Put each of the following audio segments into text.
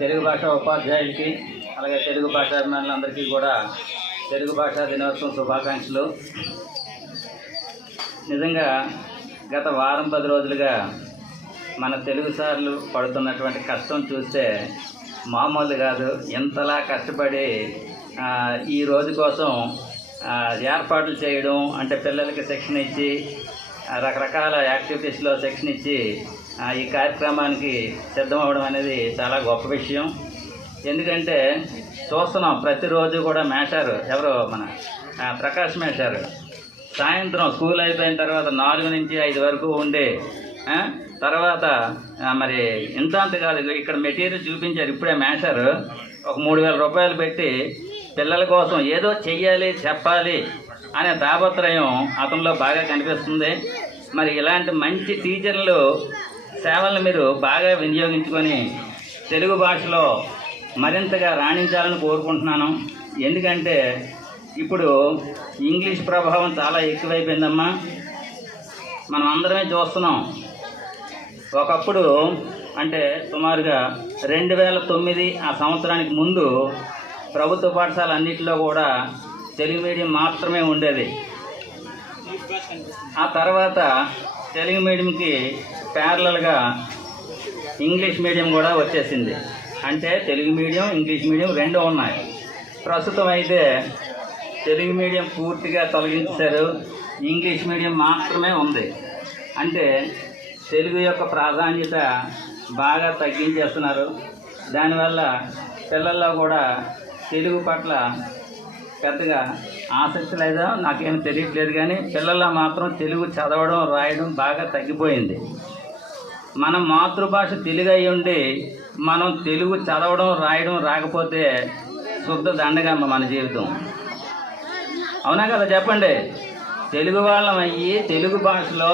తెలుగు భాష ఉపాధ్యాయులకి అలాగే తెలుగు భాష అభిమానులందరికీ కూడా తెలుగు భాషా దినోత్సవం శుభాకాంక్షలు. నిజంగా గత వారం 10 రోజులుగా మన తెలుగు సార్లు పడుతున్నటువంటి కష్టం చూస్తే మామూలు కాదు. ఎంతలా కష్టపడి ఈ రోజు కోసం ఏర్పాట్లు చేయడం, అంటే పిల్లలకి శిక్షణ ఇచ్చి రకరకాల యాక్టివిటీస్లో శిక్షణ ఇచ్చి ఈ కార్యక్రమానికి సిద్ధమవడం అనేది చాలా గొప్ప విషయం. ఎందుకంటే చూస్తున్నాం ప్రతిరోజు కూడా మేషారు ఎవరో మన ప్రకాష్ మేషారు సాయంత్రం స్కూల్ అయిపోయిన తర్వాత 4 నుంచి 5 వరకు ఉండే తర్వాత మరి ఇంత కాదు, ఇక్కడ మెటీరియల్ చూపించారు ఇప్పుడే మేషారు. ఒక 3,000 రూపాయలు పెట్టి పిల్లల కోసం ఏదో చెయ్యాలి చెప్పాలి అనే తాపత్రయం అతనిలో బాగా కనిపిస్తుంది. మరి ఇలాంటి మంచి టీచర్లు సేవలను మీరు బాగా వినియోగించుకొని తెలుగు భాషలో మరింతగా రాణించాలని కోరుకుంటున్నాను. ఎందుకంటే ఇప్పుడు ఇంగ్లీష్ ప్రభావం చాలా ఎక్కువైపోయిందమ్మా. మనం అందరమే చూస్తున్నాం. ఒకప్పుడు అంటే సుమారుగా 2009 ఆ సంవత్సరానికి ముందు ప్రభుత్వ పాఠశాల అన్నింటిలో కూడా తెలుగు మీడియం మాత్రమే ఉండేది. ఆ తర్వాత తెలుగు మీడియంకి ప్యారలల్గా ఇంగ్లీష్ మీడియం కూడా వచ్చేసింది. అంటే తెలుగు మీడియం ఇంగ్లీష్ మీడియం 2 ఉన్నాయి. ప్రస్తుతం అయితే తెలుగు మీడియం పూర్తిగా తొలగించారు, ఇంగ్లీష్ మీడియం మాత్రమే ఉంది. అంటే తెలుగు యొక్క ప్రాధాన్యత బాగా తగ్గించేస్తున్నారు. దానివల్ల పిల్లల్లో కూడా తెలుగు పట్ల పెద్దగా ఆసక్తి లేదో నాకేమీ తెలియట్లేదు, కానీ పిల్లల్లో మాత్రం తెలుగు చదవడం రాయడం బాగా తగ్గిపోయింది. మన మాతృభాష తెలుగు అయి ఉండి మనం తెలుగు చదవడం రాయడం రాకపోతే శుద్ధ దండగమ్మ మన జీవితం. అవునా కదా చెప్పండి? తెలుగు వాళ్ళం అయ్యి తెలుగు భాషలో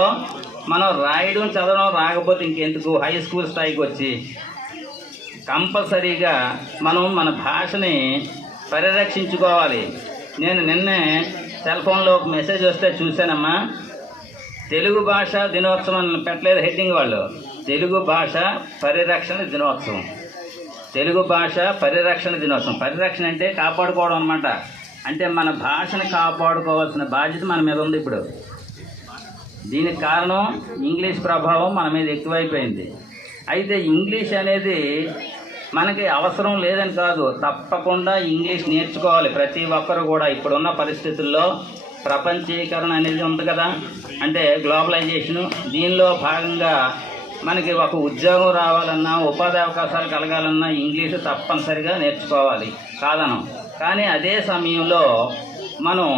మనం రాయడం చదవడం రాకపోతే ఇంకెందుకు హై స్కూల్ స్థాయికి వచ్చి కంపల్సరీగా మనం మన భాషని పరిరక్షించుకోవాలి. నేను నిన్నే సెల్ ఫోన్లో ఒక మెసేజ్ వస్తే చూశానమ్మా. తెలుగు భాష దినోత్సవం పెట్టలేదు హెడ్డింగ్ వాళ్ళు, తెలుగు భాష పరిరక్షణ దినోత్సవం. తెలుగు భాష పరిరక్షణ దినోత్సవం. పరిరక్షణ అంటే కాపాడుకోవడం అనమాట. అంటే మన భాషను కాపాడుకోవాల్సిన బాధ్యత మన మీద ఉంది ఇప్పుడు. దీనికి కారణం ఇంగ్లీష్ ప్రభావం మన మీద ఎక్కువైపోయింది. అయితే ఇంగ్లీష్ అనేది మనకి అవసరం లేదని కాదు, తప్పకుండా ఇంగ్లీష్ నేర్చుకోవాలి ప్రతి ఒక్కరు కూడా. ఇప్పుడున్న పరిస్థితుల్లో ప్రపంచీకరణ అనేది ఉంది కదా, అంటే గ్లోబలైజేషను. దీనిలో భాగంగా మనకి ఒక ఉద్యోగం రావాలన్నా, ఉపాధి అవకాశాలు కలగాలన్నా ఇంగ్లీషు తప్పనిసరిగా నేర్చుకోవాలి, కాదనం. కానీ అదే సమయంలో మనం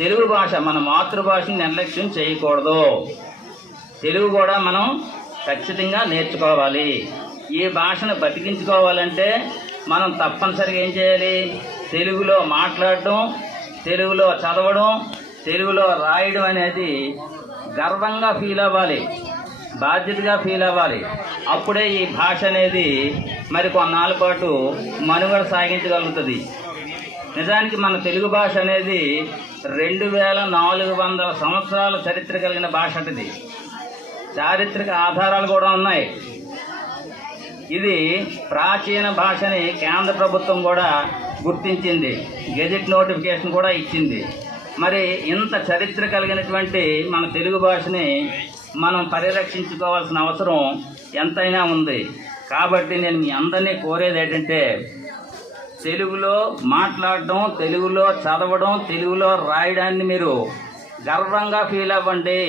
తెలుగు భాష మన మాతృభాషని నిర్లక్ష్యం చేయకూడదు. తెలుగు కూడా మనం ఖచ్చితంగా నేర్చుకోవాలి. ఈ భాషను బతికించుకోవాలంటే మనం తప్పనిసరిగా ఏం చేయాలి? తెలుగులో మాట్లాడటం, తెలుగులో చదవడం, తెలుగులో రాయడం అనేది గర్వంగా ఫీల్ అవ్వాలి, బాధ్యతగా ఫీల్ అవ్వాలి. అప్పుడే ఈ భాష అనేది మరి కొన్నాళ్ళ పాటు మనుగడ సాగించగలుగుతుంది. నిజానికి మన తెలుగు భాష అనేది 2400 సంవత్సరాల చరిత్ర కలిగిన భాష అంటది. చారిత్రక ఆధారాలు కూడా ఉన్నాయి. ఇది ప్రాచీన భాషని కేంద్ర ప్రభుత్వం కూడా గుర్తించింది, గెజెట్ నోటిఫికేషన్ కూడా ఇచ్చింది. మరి ఇంత చరిత్ర కలిగినటువంటి మన తెలుగు భాషని మనం పరిరక్షించుకోవాల్సిన అవసరం ఎంతైనా ఉంది. కాబట్టి నేను మీ అందరినీ కోరేది ఏంటంటే తెలుగులో మాట్లాడడం, తెలుగులో చదవడం, తెలుగులో రాయడాన్ని మీరు గర్వంగా ఫీల్ అవ్వండి.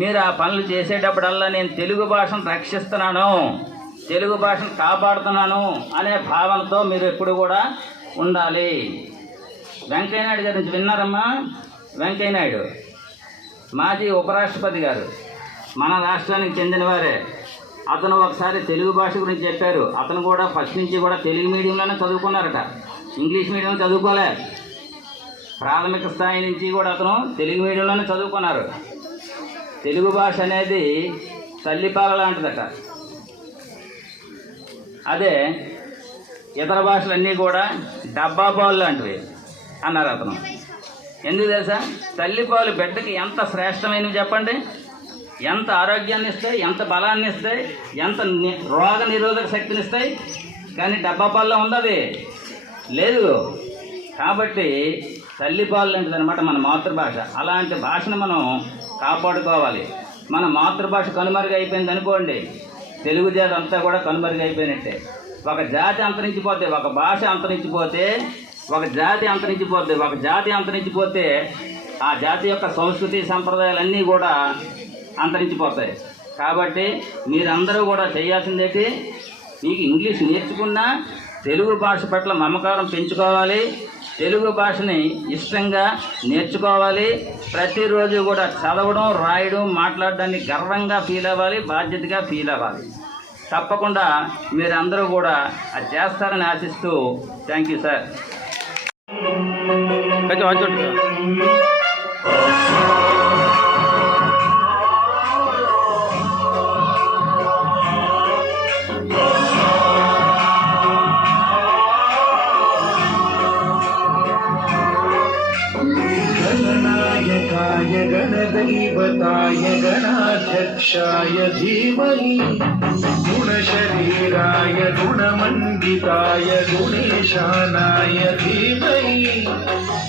మీరు ఆ పనులు చేసేటప్పుడల్లా నేను తెలుగు భాషను రక్షిస్తున్నాను, తెలుగు భాషను కాపాడుతున్నాను అనే భావనతో మీరు ఎప్పుడు కూడా ఉండాలి. వెంకయ్యనాయుడు గారి నుంచి విన్నారమ్మా? వెంకయ్యనాయుడు మాజీ ఉపరాష్ట్రపతి గారు, మన రాష్ట్రానికి చెందినవారే. అతను ఒకసారి తెలుగు భాష గురించి చెప్పారు. అతను కూడా ఫస్ట్ నుంచి కూడా తెలుగు మీడియంలోనే చదువుకున్నారట, ఇంగ్లీష్ మీడియం చదువుకోలే. ప్రాథమిక స్థాయి నుంచి కూడా అతను తెలుగు మీడియంలోనే చదువుకున్నారు. తెలుగు భాష అనేది తల్లిపాల లాంటిదట. అదే ఇతర భాషలన్నీ కూడా డబ్బా పాలు లాంటివి అన్నారు అతను. ఎందుకు తెలుసా? తల్లిపాలు బిడ్డకి ఎంత శ్రేష్టమైనవి చెప్పండి. ఎంత ఆరోగ్యాన్ని ఇస్తాయి, ఎంత బలాన్ని ఇస్తాయి, ఎంత రోగ నిరోధక శక్తిని ఇస్తాయి. కానీ డబ్బా పాలలో ఉంది లేదు. కాబట్టి తల్లిపాలు లాంటిది అనమాట మన మాతృభాష. అలాంటి భాషను మనం కాపాడుకోవాలి. మన మాతృభాష కనుమరుగైపోయింది అనుకోండి, తెలుగు జాతి అంతా కూడా కనుమరుగైపోయినట్టే. ఒక జాతి అంతరించిపోతే, ఒక భాష అంతరించిపోతే, ఒక జాతి అంతరించిపోతే, ఒక జాతి అంతరించిపోతే ఆ జాతి యొక్క సంస్కృతి సంప్రదాయాలన్నీ కూడా అంతరించిపోతాయి. కాబట్టి మీరందరూ కూడా చేయాల్సిందేంటి, మీకు ఇంగ్లీష్ నేర్చుకున్నా తెలుగు భాష పట్ల మమకారం పెంచుకోవాలి. తెలుగు భాషని ఇష్టంగా నేర్చుకోవాలి. ప్రతిరోజు కూడా చదవడం, రాయడం, మాట్లాడడాన్ని గర్వంగా ఫీల్ అవ్వాలి, బాధ్యతగా ఫీల్ అవ్వాలి. తప్పకుండా మీరందరూ కూడా అది చేస్తారని ఆశిస్తూ థ్యాంక్ యూ సార్. गणदैवताय गणाध्यक्षाय धीमहि गुणशरीराय गुणमण्डिताय गुणेशानाय धीमहि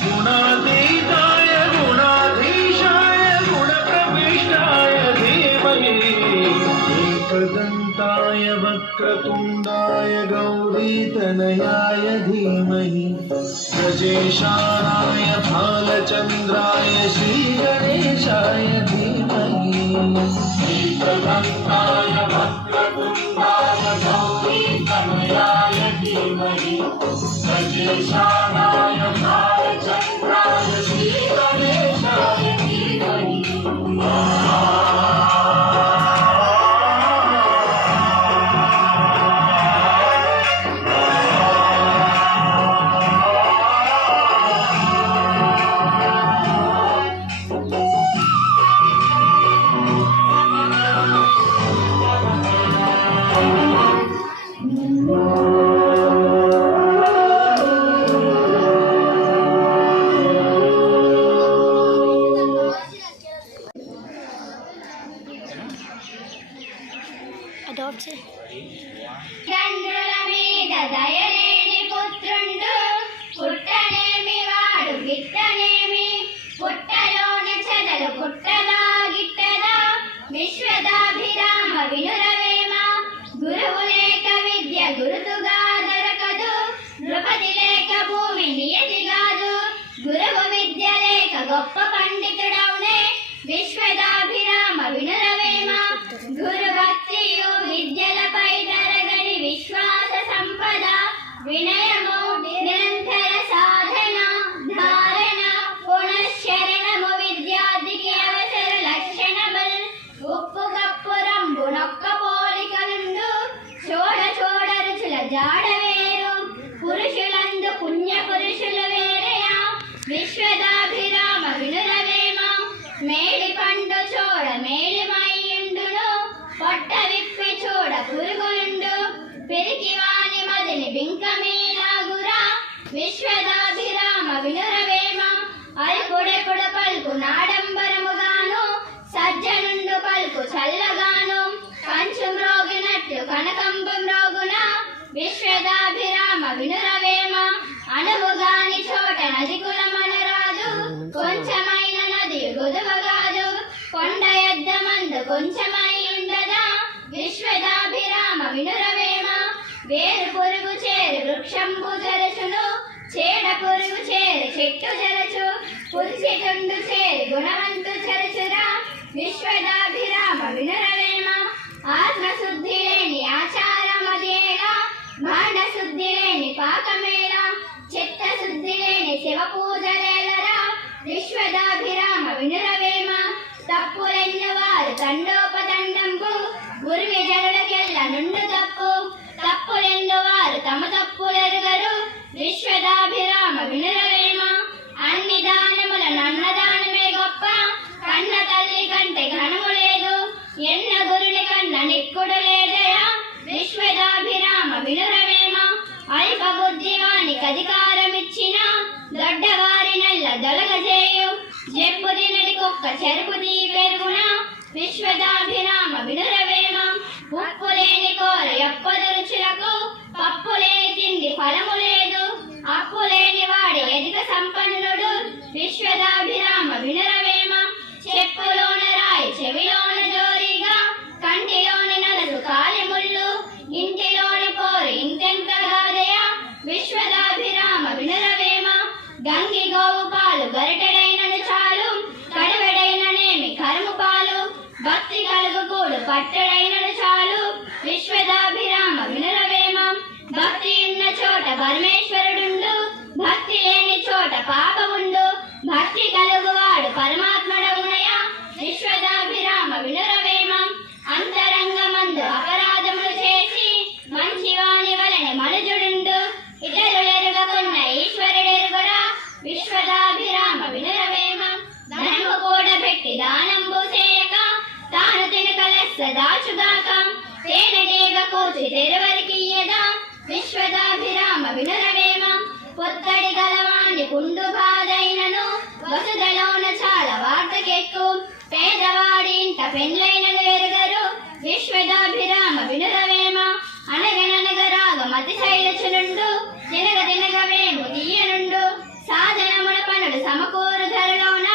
गुणातीताय गुणाधीशाय गुणप्रविष्टाय धीमहि एकदन्ताय वक्रतुण्डाय गौरीतनयाय धीमहि गजेशानाय भालचन्द्राय श्रीगणेशाय धीमहि एकदन्ताय वक्रतुण्डाय गौरीतनयाय धीमहि गजेशानाय भालचन्द्राय श्रीगणेशाय धीमहि. గండ్రుల మీద దయలేని పుత్రుండు పుట్టనేమి వాడు గిట్టనేమి పుట్టలోన చెదలు పుట్టదా గిట్టదా విశ్వదాభిరామ వినురవేమ గురువు లేక విద్య గురుతుగా దొరకదు నృపతి లేక భూమి నియతి కాదు గురువు విద్య లేక గొప్ప పండితుడవునే విశ్వదాభిరామ వినురవేమ గురు భక్తియు విద్యలపై తరగని విశ్వాస సంపద వినయము నిరంతర సాధన ధారణ పునశ్చరణము విద్యార్థికి అవసర లక్షణముల్ ఉప్పు కప్పు రంబు నొక్క పోలికలుండు చూడ చూడ రుచుల జాడ వేరు పురుషులందు పుణ్య పురుషులు వేరయా విశ్వదాభిరామ వినురవేమ మేడి పండు చూడ మేలిమయ్యుండును పొట్ట విప్పి చూడ పురుగులుండు పెరికివాని మదిని బింకమీలాగురా విశ్వదాభిరామ వినురవేమ అల్పుడెప్పుడు పలుకు నాడంబరముగాను సజ్జనుండు పలుకు చల్లగాను కంచు మ్రోగినట్లు కనకంబు మ్రోగున విశ్వదాభిరామ వినురవేమ అనువుగాని చోట నది కులమనరాదు కొంచెమైన నది గొదువగాదు కొండ ఎద్దమందు కొంచెమై ఉండదా విశ్వదాభిరామ వినురవేమ వేరు పురుగు చేరు వృక్షంబు జరచును చేడ పురుగు చేరు చెట్టు జరచు పురుషితుండు చేరు గుణవంతు చరచురా విశ్వదాభిరామ వినురవేమ ఆత్మశుద్ధి లేని ఆచారమదేలా భాండ శుద్ధి లేని పాకమేళ చిత్త శుద్ధి లేని శివ పూజలేలరా విశ్వదాభిరామ వినురవేమ తప్పులెన్ను వారు తండోపతండంబు గురువి జనులకెల్ల నుండు తప్పు తప్పులెన్ను వారు తమ తప్పులెరుగరు విశ్వదాభిరామ వినురవేమ అన్ని దానముల నన్నదానమే గొప్ప కన్న తల్లి కంటే ఘనము లేదు ఎన్న గురుని కన్న నిక్కుడు లేదయా విశ్వదాభిరామ వినురవేమ అల్ప బుద్ధివానికి అధికారమిచ్చిన దొడ్డవారి నెల్ల దొలగజేయు జెప్పు తినడి కుక్క చెరుపు తీ పెరుగున విశ్వ విశ్వదాభిరామ వినురవేమ ఉప్పు లేని కూర ఎప్పటి రుచులకు పప్పు లేని తిండి ఫలము లేదు అప్పు లేని వాడే అధిక సంపన్నుడు విశ్వదాభిరామ వినురవేమ చెప్పులోన రాయి చెవిలోన జోరిగా కంటిలోని నలుగు కాలి ముళ్ళు ఇంటిలోని పోరు ఇంతెంతగాదయా విశ్వదాభిరామ వినురవేమ గంగి గోవు పాలు గరిటెడైనను చాలు కడవెడైననేమి కరుము పాలు భక్తి కలుగు కూడు పట్టడైనను చాలు విశ్వదాభిరామ వినురవేమ భక్తి ఉన్న చోట పరమేశ్వరుడుండు భక్తి లేని చోట పాపముండు భక్తి కలుగువాడు పరమాత్ముడవునయ విశ్వదాభిరామ వినురవేమ అంతరంగమందు అపరాధములు చేసి మంచివాని వలె మనుజుడుండు ఇతరులెరుగకున్న ఈశ్వరుడెరుగుడా విశ్వదాభిరామ వినురవేమ ధనము కూడబెట్టి దానంబు చేయక తాను తినకలెస్స దాచుగాక తేనెటీగ కూర్చి తెరువరికియ్యదా విశ్వదాభిరామ వినురవేమ పొత్తడి గలవాణి పుండు బాధైనను వసుదలోన చాలా వార్తకెక్కు పేదవాడి ఇంట పెండ్లైనను ఎరుగరు విశ్వదాభిరామ వినురవేమ అనగననగరాగ మతి శైలచునుండు తినగ తినగవేము తీయనుండు సాధనముల పనుడు సమకూరు ధరలోన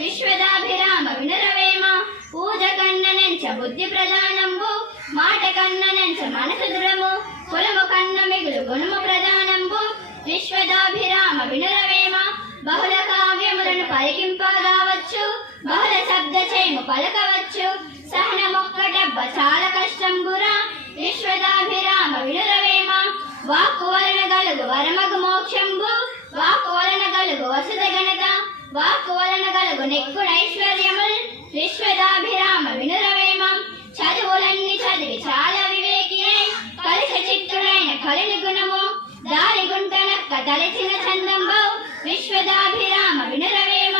విశ్వదాభిరామ వినురవేమ పూజ కన్న నెంచ బుద్ధి ప్రధానంబు మాట కన్న నెంచ మనసు దృఢము కులము కన్న మిగులు గుణము ప్రధానంబు విశ్వదాభిరామ వినురవేమ బహుళ కావ్యములను పరికింపగావచ్చు బహుళ శబ్ద చేము పలకవచ్చు సహన మొక్కటబ్బ చాలా కష్టంబురా విశ్వదాభిరామ వినురవేమ వాక్కు వలన గలుగు వరమగు మోక్షంబు వాక్కు వలన గలుగు వసుద గణత వాక్కు వలన గలుగు నెక్కుడైశ్వర్యముల్ విశ్వదాభిరామ వినురవేమ చదువులన్నీ చదివి చాలా వివేకియై కలిస చిత్తుడైన కలిని గుణము దారి గుంటనక్క తలచిన చందంబౌ విశ్వదాభిరామ వినురవేమ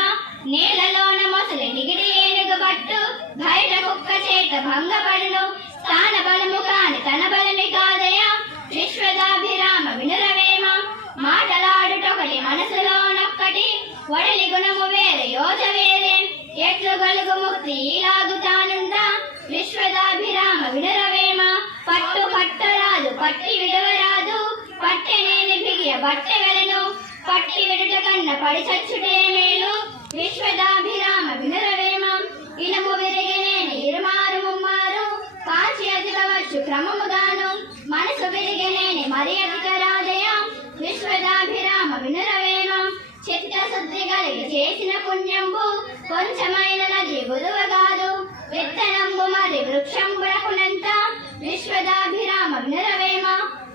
నేలలోన మొసలి నిగిడి ఏనుగు బట్టు బయట కుక్క చేత భంగపడును స్థాన బలము కాని తన బలమి కాదయా విశ్వదాభిరామ వినురవేమ మాటలాడుటొకటి మనసులోనొక్కటి వడలి గుణము వేరే యోజ వేరే ఎట్లు గలుగు ముక్తి ఈలాగుతానుందా విశ్వదాభిరామ వినురవేమ పట్టు పట్టరాదు పట్టి విడవరాదు పట్టెనేని బిగియ బట్టెగలను పట్టి విడుట కన్న పడి చచ్చుటే మేలు విశ్వదాభిరామ వినురవేమ ఇనము విరిగినేని ఇరుమారు ముమ్మారు కాచి అదిగవచ్చు క్రమముగాను మనసు విరిగినేని మరి అధిక రాదయ విశ్వదాభిరామ వినురవేమ చిత్తశుద్ధి కలిగి చేసిన పుణ్యంబు కొంచెమైన నది బుధువగాదు విత్తనంబు మరి వృక్షంబునకునంత విశ్వదాభిరామ వినురవేమ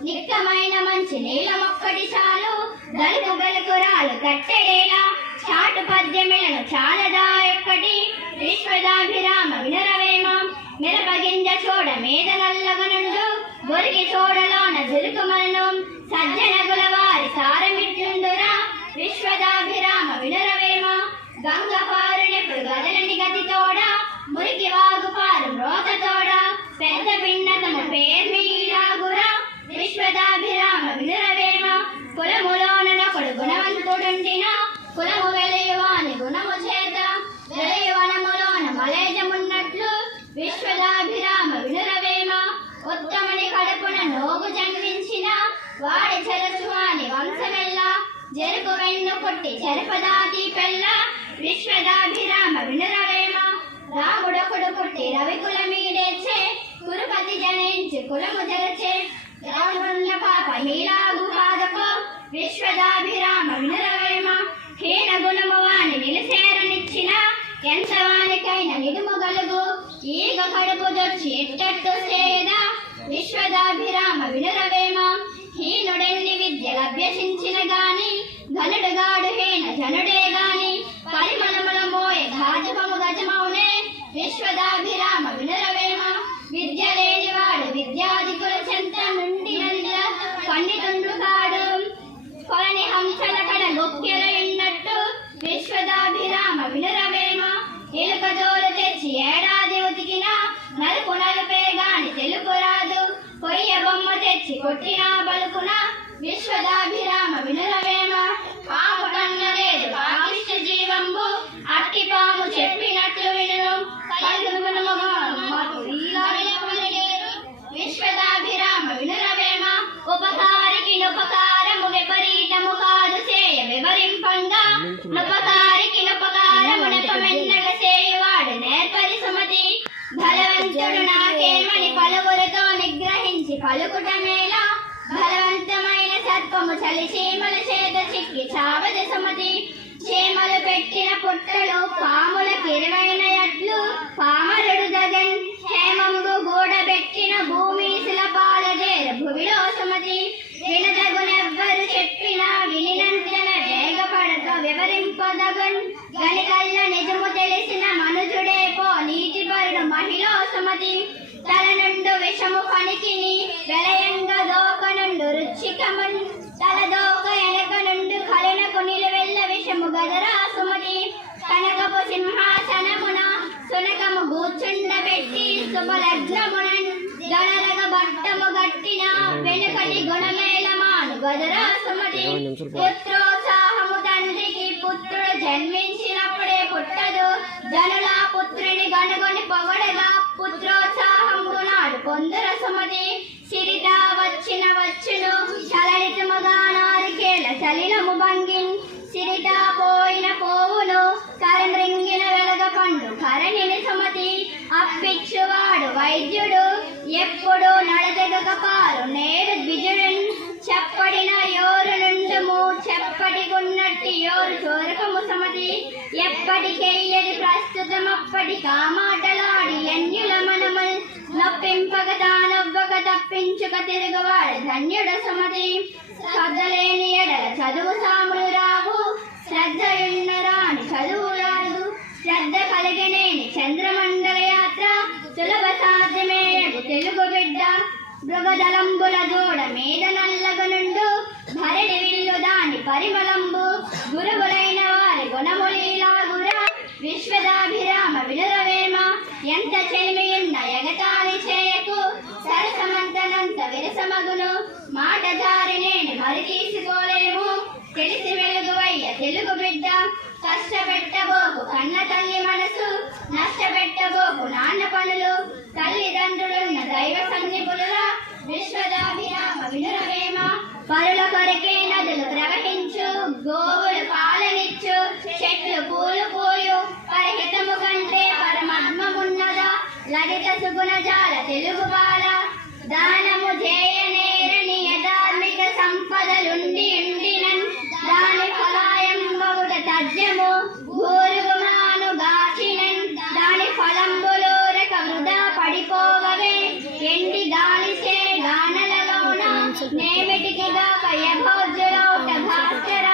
నిక్కమైన మంచి నీలమొక్కటి చాలు గలుపు గలుపురాలు కట్టెడేలా చాటు పద్యమిలను చాలదా ఎక్కటి విశ్వదాభిరామ వినురవేమ మిరపగింజ చూడ మీద నల్లగనుండు బొరికి చూడలోన జులుకుమలను సజ్జనగుల వారి సారమిట్లుండురా విశ్వదాభిరామ వినురవేమ గంగ పారునెప్పుడు గదలని గది తోడ మురికి వాగు పారు మ్రోత తోడ పెద్ద భిన్నతము పేర్మీలాగురా విశ్వదాభిరామ వినురవేమ కులములోనొకడు గుణవంతుడుండిన కులము వెలయువాని గుణము చేత వెలయువనములోన మలేజమున్నట్లు విశ్వదాభిరామ వినురవేమ ఉత్తముని కడుపున నోగు జన్మించిన వాడి చెరచువాని వంశమెల్లా జరుకు వెన్ను పుట్టి చెరపదాది పెళ్ళ విశ్వదాభిరామ వినురవేమ రాముడొకడు పుట్టి రవికుల మీడేచే కురుపతి జనించి కులము జరచే రాముడున్న పాప హీలాగు పాదకు విశ్వదాభిరామ వినురవేమ హీన గుణము వాని నిలిసేరనిచ్చిన ఎంత వానికైనా నిడుము గలుగు ఈగ కడుపు దొచ్చి ఎట్టట్టు సేదా విశ్వదాభిరామ వినురవేమ హీనుడెన్ని విద్యలు అభ్యసించిన గాని ఘనుడుగాడు హీన జనుడే గాని పరిమళముల మోయ ఘాతకము గజమౌనే విశ్వదాభిరామ వినురవేమ విద్య లేనివాడు విద్యాధికుల చెంత నుండి పండితుండు కాడు కొలని హంసల కడ గొక్కెల ఉన్నట్టు విశ్వదాభిరామ వినురవేమ ఎలుక జోలు తెచ్చి ఏడాది ఉతికిన నలుపు నలుపే గాని తెలుపు రాదు కొయ్య బొమ్మ తెచ్చి కొట్టినా బలుకున విశ్వదాభిరామ వినురవేమ పాము కన్న లేదు పాపిష్ట జీవంబు అట్టి పాము చెప్పినట్లు వినును కలుగును పలుకుటమేళ బలవంతమైన సర్పము చలిచీమల చేత చిక్కి చావద సుమతి చీమలు పెట్టిన పుట్టలు పాముల కిరువైన ఎట్లు పామరుడు గగన్ హేమంబు గూడబెట్టిన భూమీసుల పాలజేర భువిలో సుమతి వినదగునెవ్వరు చెప్పినా వినినంతన వేగపడక వివరింపదగన్ గనికల్ల నిజము తెలిసిన మనుజుడే పో నీతిపరుడు మహిళ సుమతి తల నుండు విషము పనికిని వెలయంగా దోక నుండు రుచికమన్ తల దోక ఎనక నుండు కలనకు నిలువెల్ల విషము గదరా సుమతి కనకపు సింహాసనమున సునకము కూర్చుండబెట్టి శుభలగ్నమునన్ గణరగ బట్టము గట్టిన వెనుకటి గుణమేళమాను గదరా సుమతి పుత్రోత్సాహము తండ్రికి పుత్రుడు జన్మించినప్పుడే పుట్టదు జనుల పుత్రుని గనుగొని పొగడగా పుత్రోత్సాహము నాడు పొందర సుమతి సిరిత వచ్చును చలలితముగా నారికేల చలినము భంగిన్ సిరిత పోయిన పోవును కరమృంగిన వెలగ పండు కరణిని సుమతి అప్పిచ్చువాడు వైద్యుడు ఎప్పుడు నడదగక పారు నేడు ద్విజుడన్ చెప్పడిన యోరు నుండుము చెప్పటికున్నట్టి యోరు చోరకము సుమతి ఎప్పటికెయ్యది ప్రస్తుతం అప్పటి కామాటలాడి అన్యుల మనమల్ నొప్పింపక తానొవ్వక తప్పించుక తిరుగువాడు ధన్యుడు సుమతి శ్రద్ధలేని ఎడల చదువు సాములు రావు శ్రద్ధయున్నరాని చదువు రాదు శ్రద్ధ కలిగినేని చంద్రమండల యాత్ర సులభ సాధ్యమేయగు తెలుగు బిడ్డ మృగదలంబుల జోడ మీద నల్లగనుండు భరడి విల్లు దాని పరిమళంబు గురువులైన వారి గుణములీలాగురా విశ్వదాభిరామ వినురవేమ ఎంత చెలిమియున్న ఎగతాళి చేయకు సరసమంతనంత విరసమగును మాట జారినేని మరి తీసుకోలేము తెలిసి వెలుగువయ్య తెలుగు బిడ్డ కష్టపెట్టబోకు కన్న తల్లి మనసు నష్టపెట్టబోకు నాన్న పనులు తల్లిదండ్రులున్న దైవ సన్నిపులుగా విశ్వదాభిరామ వినురవేమ పరుల కొరకే నదులు ప్రవహించు గోవులు పాలనిచ్చు చెట్లు పూలు పోయు పరిహితము కంటే పరమద్మమున్నదా లలిత సుగుణజాల తెలుగు బాల దానము చేయనేరని యధార్మిక సంపదలుండి ఉండినన్ దాని ఫలాయం బగుట తజ్యము భూరుగుమాను గాచినన్ దాని ఫలంబులోరక వృధా పడిపోవవే ఎండి గాలిసే గానలలోన నేమిటికి గాక యభోజ్జులౌట భాస్కర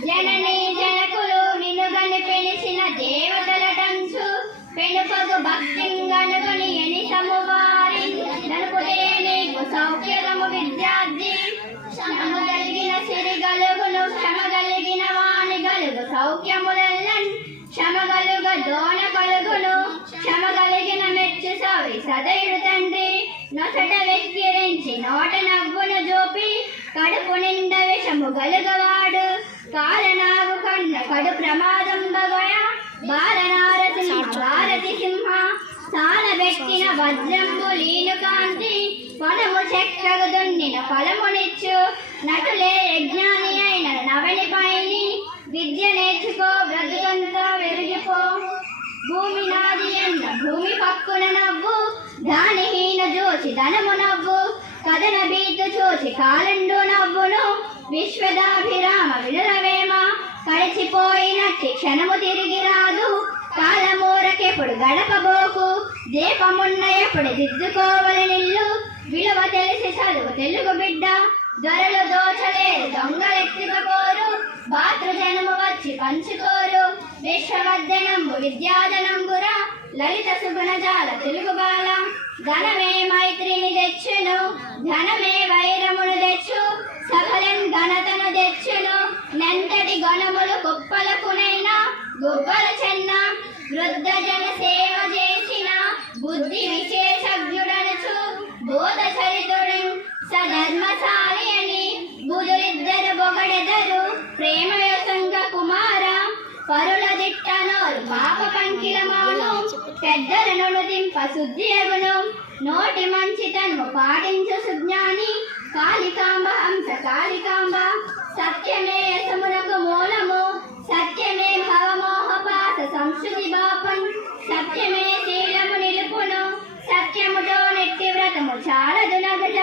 జననీ జనకులు నినుగని పిలిచిన దేవతలటంచు పెనుపగు భక్తింగనుగని ఎనిసము వారి నలుపులే నీకు సౌఖ్యము విద్యార్థి శ్రమ కలిగిన సిరి గలుగును శ్రమ కలిగిన వాణి గలుగు సౌఖ్యములెల్లన్ శ్రమ గలుగ దోణ కలుగును శ్రమ కలిగిన మెచ్చు సవి సదయుడు తండ్రి నొసట వెక్కిరించి నోట నవ్వును జోపి కడుపు నిండ విషము గలుగవాడు కాలనాగు కన్న కడు ప్రమాదం బగయ భారతి సింహ సానబెట్టిన వజ్రంబు లీను కాంతి పొలము చెక్కగు దున్నిన ఫలమునిచ్చు నటులే యజ్ఞాని అయిన నవని పైని విద్య నేర్చుకో బ్రతుకంతా వెరిగిపో భూమి నాది అన్న భూమి పక్కున నవ్వు దానిహీన జోచి ధనము నవ్వు కథన బీతు చూసి కాలండు నవ్వును విశ్వదాభిరామ వినురవేమ కలిసిపోయినట్టి క్షణము తిరిగి రాదు కాలమూరకెప్పుడు గడపబోకు దీపమున్న ఎప్పుడు దిద్దుకోవలి నిల్లు విలువ తెలిసి చదువు తెలుగు బిడ్డ దొరలు దోచలేరు దొంగలెత్తుకపోరు భాతృజనము వచ్చి పంచుకోరు విశ్వవర్ధనంబు విద్యాధనంబురా లలిత సుగుణజాల తెలుగు బాల ఘనమే మైత్రిని తెచ్చును ఘనమే వైరమును తెచ్చు సఫలం ఘనతను తెచ్చును నెంతటి గణములు కుప్పలకునైనా గుబ్బల చెన్న వృద్ధ జన సేవ చేసిన బుద్ధి విశేషజ్ఞుడనుచు బోధ చరితుడు సధర్మశాలి అని బుధులిద్దరు బొగడెదరు ప్రేమ యొసంగ కుమార పరుల దిట్టనోరు పాప పంకిలమాను పెద్దలను నుదింప శుద్ధి అగును నోటి మంచితను పాటించు సుజ్ఞాని కాళికాంబ హంస కాళికాంబ సత్యమే యశమునకు మూలము సత్యమే భవమోహపాత సంస్కృతి బాపం సత్యమే శీలము నిలుపును సత్యముతో నెట్టి వ్రతము చాలదు నగజ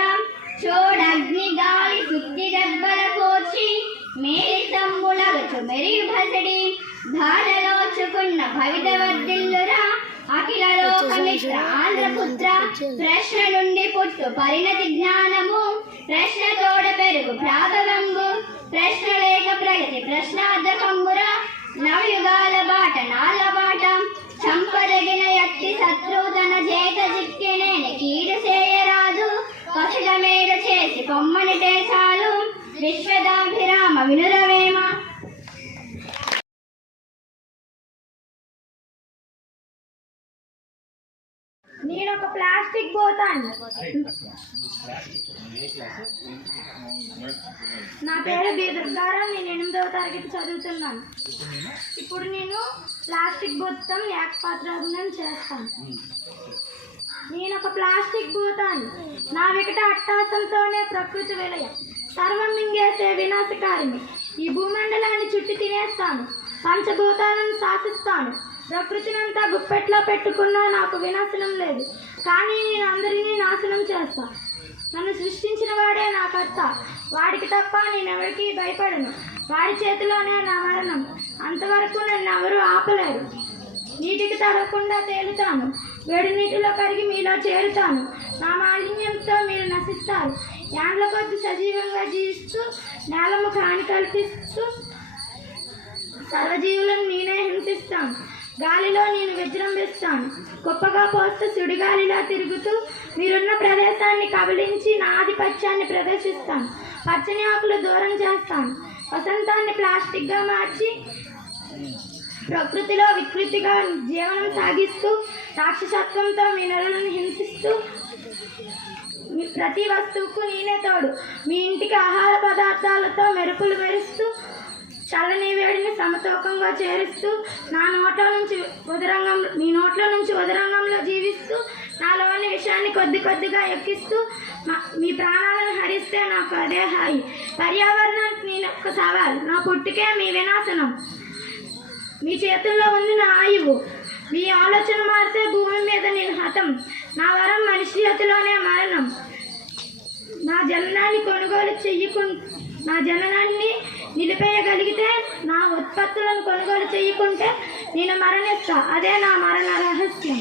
పుత్ర ప్రశ్న నుండి పుట్టు పరిణతి జ్ఞానము ప్రశ్న తోడ పెరుగు ప్రాతలంబు ప్రశ్న లేక ప్రగతి ప్రశ్నార్థకంబురా నవయుగాల బాట నాల బాట చంపదగిన ఎట్టి శత్రువు తన చేత చిక్కినేని కీడు చేయరాదు పసుల మీద చేసి పొమ్మనిటే చాలు విశ్వదాభిరామ వినురవేమ. నేను ఒక ప్లాస్టిక్ పోతాను. నా పేరు బి దుర్గారావు. నేను 8వ తరగతి చదువుతున్నాను. ఇప్పుడు నేను ప్లాస్టిక్ బొత్తం ఏకపాత్రాభినయం చేస్తాను. నేను ఒక ప్లాస్టిక్ పోతాను. నా వికట అట్టాసంతోనే ప్రకృతి విలయ సర్వం మింగేసే వినాశకారిని. ఈ భూమండలాన్ని చుట్టి తినేస్తాను. పంచభూతాలను శాసిస్తాను. ప్రకృతినంతా గుప్పెట్లో పెట్టుకున్నా నాకు వినాశనం లేదు. కానీ నేను అందరినీ నాశనం చేస్తా. నన్ను సృష్టించిన వాడే నా కర్త. వాడికి తప్ప నేను ఎవరికి భయపడను. వాడి చేతిలోనే నా మరణం. అంతవరకు నన్ను ఎవరూ ఆపలేరు. నీటికి తడవకుండా తేలుతాను. వేడి నీటిలో కరిగి మీలో చేరుతాను. నా మాలిన్యంతో మీరు నశిస్తారు. యాండ్ల కొద్ది సజీవంగా జీవిస్తూ నేలముఖ హాని కల్పిస్తూ సర్వజీవులను నేనే హింసిస్తాను. గాలిలో నేను విజృంభిస్తాను. గొప్పగా పోస్తూ సుడిగాలిలా తిరుగుతూ మీరున్న ప్రదేశాన్ని కబలించి నా ఆధిపత్యాన్ని ప్రదర్శిస్తాను. పచ్చని ఆకులు దూరం చేస్తాను. వసంతాన్ని ప్లాస్టిక్గా మార్చి ప్రకృతిలో వికృతిగా జీవనం సాగిస్తూ రాక్షసత్వంతో మీ నెలలను హింసిస్తూ మీ ప్రతి వస్తువుకు నేనే తోడు. మీ ఇంటికి ఆహార పదార్థాలతో మెరుపులు మెరుస్తూ చల్లని వేడిని సమతూకంగా చేరుస్తూ మీ నోట్లో నుంచి ఉదరంగంలో జీవిస్తూ నాలోని విషయాన్ని కొద్ది కొద్దిగా ఎక్కిస్తూ మీ ప్రాణాలను హరిస్తే నాకు అదే హాయి. పర్యావరణానికి నేను ఒక సవాల్. నా పుట్టుకే మీ వినాశనం. మీ చేతుల్లో ఉంది నా ఆయువు. మీ ఆలోచన మారితే భూమి మీద నేను హతం. నా వరం మనిషి చేతిలోనే మరణం. నా జననాన్ని నిలిపేయగలిగితే నా ఉత్పత్తులను కొనుగోలు చేయకుంటే నేను మరణిస్తా. అదే నా మరణ రహస్యం.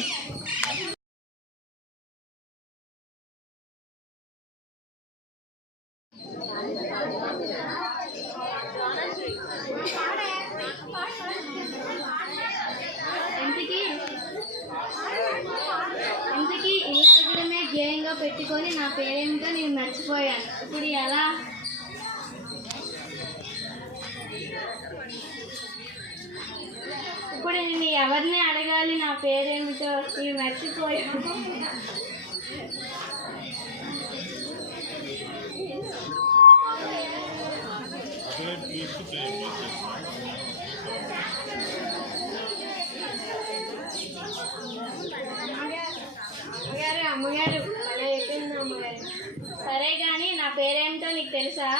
ఇంతకీ ఇలాగడమే ధ్యేయంగా పెట్టుకొని నా పేరేంటో నేను మర్చిపోయాను. ఇప్పుడు ఎలా? ఇప్పుడు నేను ఎవరిని అడగాలి నా పేరేమిటో? నేను మర్చిపోయాను. అమ్మగారు అలా అయిపోయింది అమ్మగారు. సరే కానీ నా పేరేమిటో నీకు తెలుసా?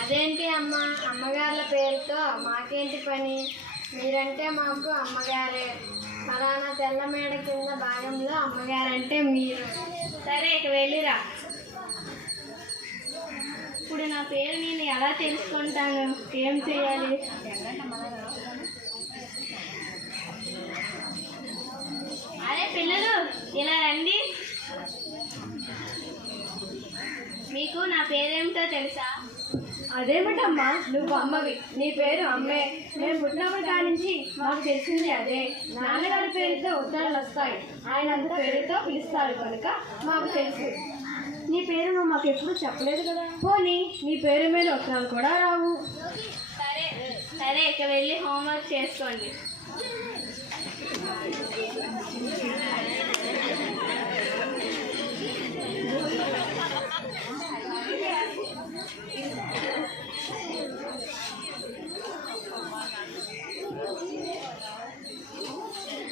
అదేంటి అమ్మ, అమ్మగారుల పేరుతో మాకేంటి పని? మీరంటే మాకు అమ్మగారే. ఫలానా తెల్ల మేడ కింద భాగంలో అమ్మగారంటే మీరు. సరే ఇక వెళ్ళిరా. ఇప్పుడు నా పేరు నేను ఎలా తెలుసుకుంటాను? ఏం చేయాలి? అరే పిల్లలు ఇలా రండి. మీకు నా పేరేమిటో తెలుసా? అదేమిటమ్మా, నువ్వు అమ్మవి, నీ పేరు అమ్మే. నేను పుట్టినప్పటి కానించి మాకు తెలిసింది అదే. నాన్నగారి పేరుతో ఉత్తరాలు వస్తాయి. ఆయన అంత పేరుతో పిలుస్తారు కనుక మాకు తెలుసు. నీ పేరు నువ్వు మాకు ఎప్పుడు చెప్పలేదు కదా. పోనీ నీ పేరు మీద ఉత్తరాలు కూడా రావు. సరే సరే ఇక వెళ్ళి హోంవర్క్ చేసుకోండి.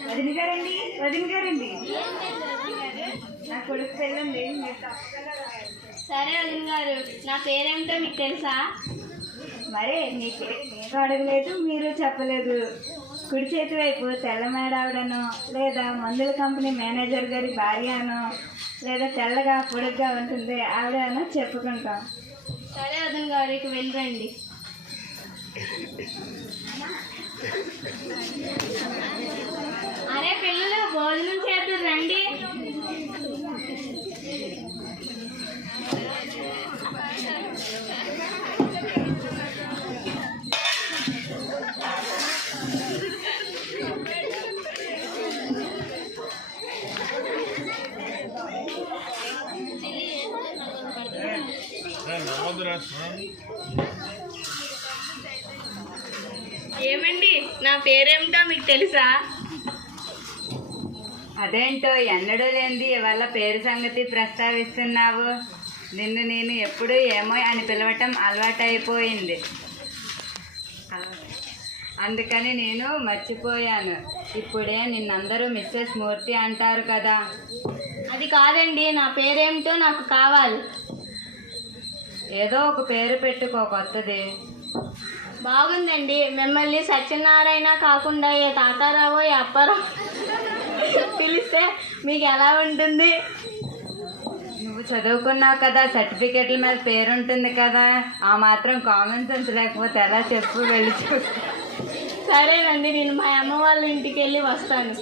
వదిన గారండి, నా కొడుకు పెళ్ళండి. సరే వదిన గారు, నా పేరేమిటో మీకు తెలుసా? మరే నీ పేరు నేను అడగలేదు, మీరు చెప్పలేదు. కుడి చేతి వైపు తెల్ల మేడావిడనో, లేదా మందుల కంపెనీ మేనేజర్ గారి భార్య అనో, లేదా తెల్లగా పొడుగ్గా ఉంటుంది ఆవిడ అనో చెప్పుకుంటాం. సరే వదిన గారు, ఇక వెళ్ళండి. అరే పిల్లలు భోజనం చేద్దాం రండి. ఏమండి నా పేరేమిటో మీకు తెలుసా? అదేంటో ఎన్నడూ లేనిది ఇవాళ పేరు సంగతి ప్రస్తావిస్తున్నావు. నిన్ను నేను ఎప్పుడూ ఏమో అని పిలవటం అలవాటైపోయింది, అందుకని నేను మర్చిపోయాను. ఇప్పుడే నిన్నందరూ మిస్సెస్ మూర్తి అంటారు కదా. అది కాదండి, నా పేరేమిటో నాకు కావాలి. ఏదో ఒక పేరు పెట్టుకో కొత్తది. బాగుందండి. మిమ్మల్ని సత్యనారాయణ కాకుండా ఏ తాతారావో ఏ అప్పారావు పిలిస్తే మీకు ఎలా ఉంటుంది? నువ్వు చదువుకున్నావు కదా, సర్టిఫికెట్ల మీద పేరుంటుంది కదా, ఆ మాత్రం కామన్ సెన్స్ లేకపోతే ఎలా చెప్పు, వెళ్ళి చూస్తా. సరేనండి, నేను మా అమ్మ వాళ్ళ ఇంటికి వెళ్ళి వస్తాను.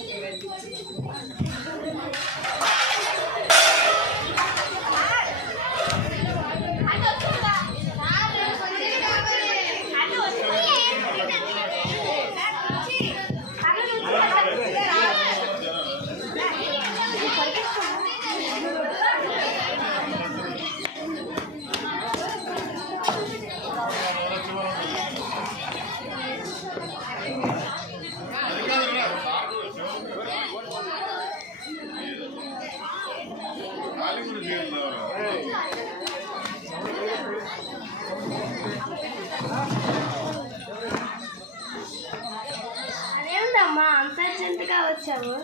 అదేమిటమ్మా అంత అర్జెంటుగా వచ్చావు?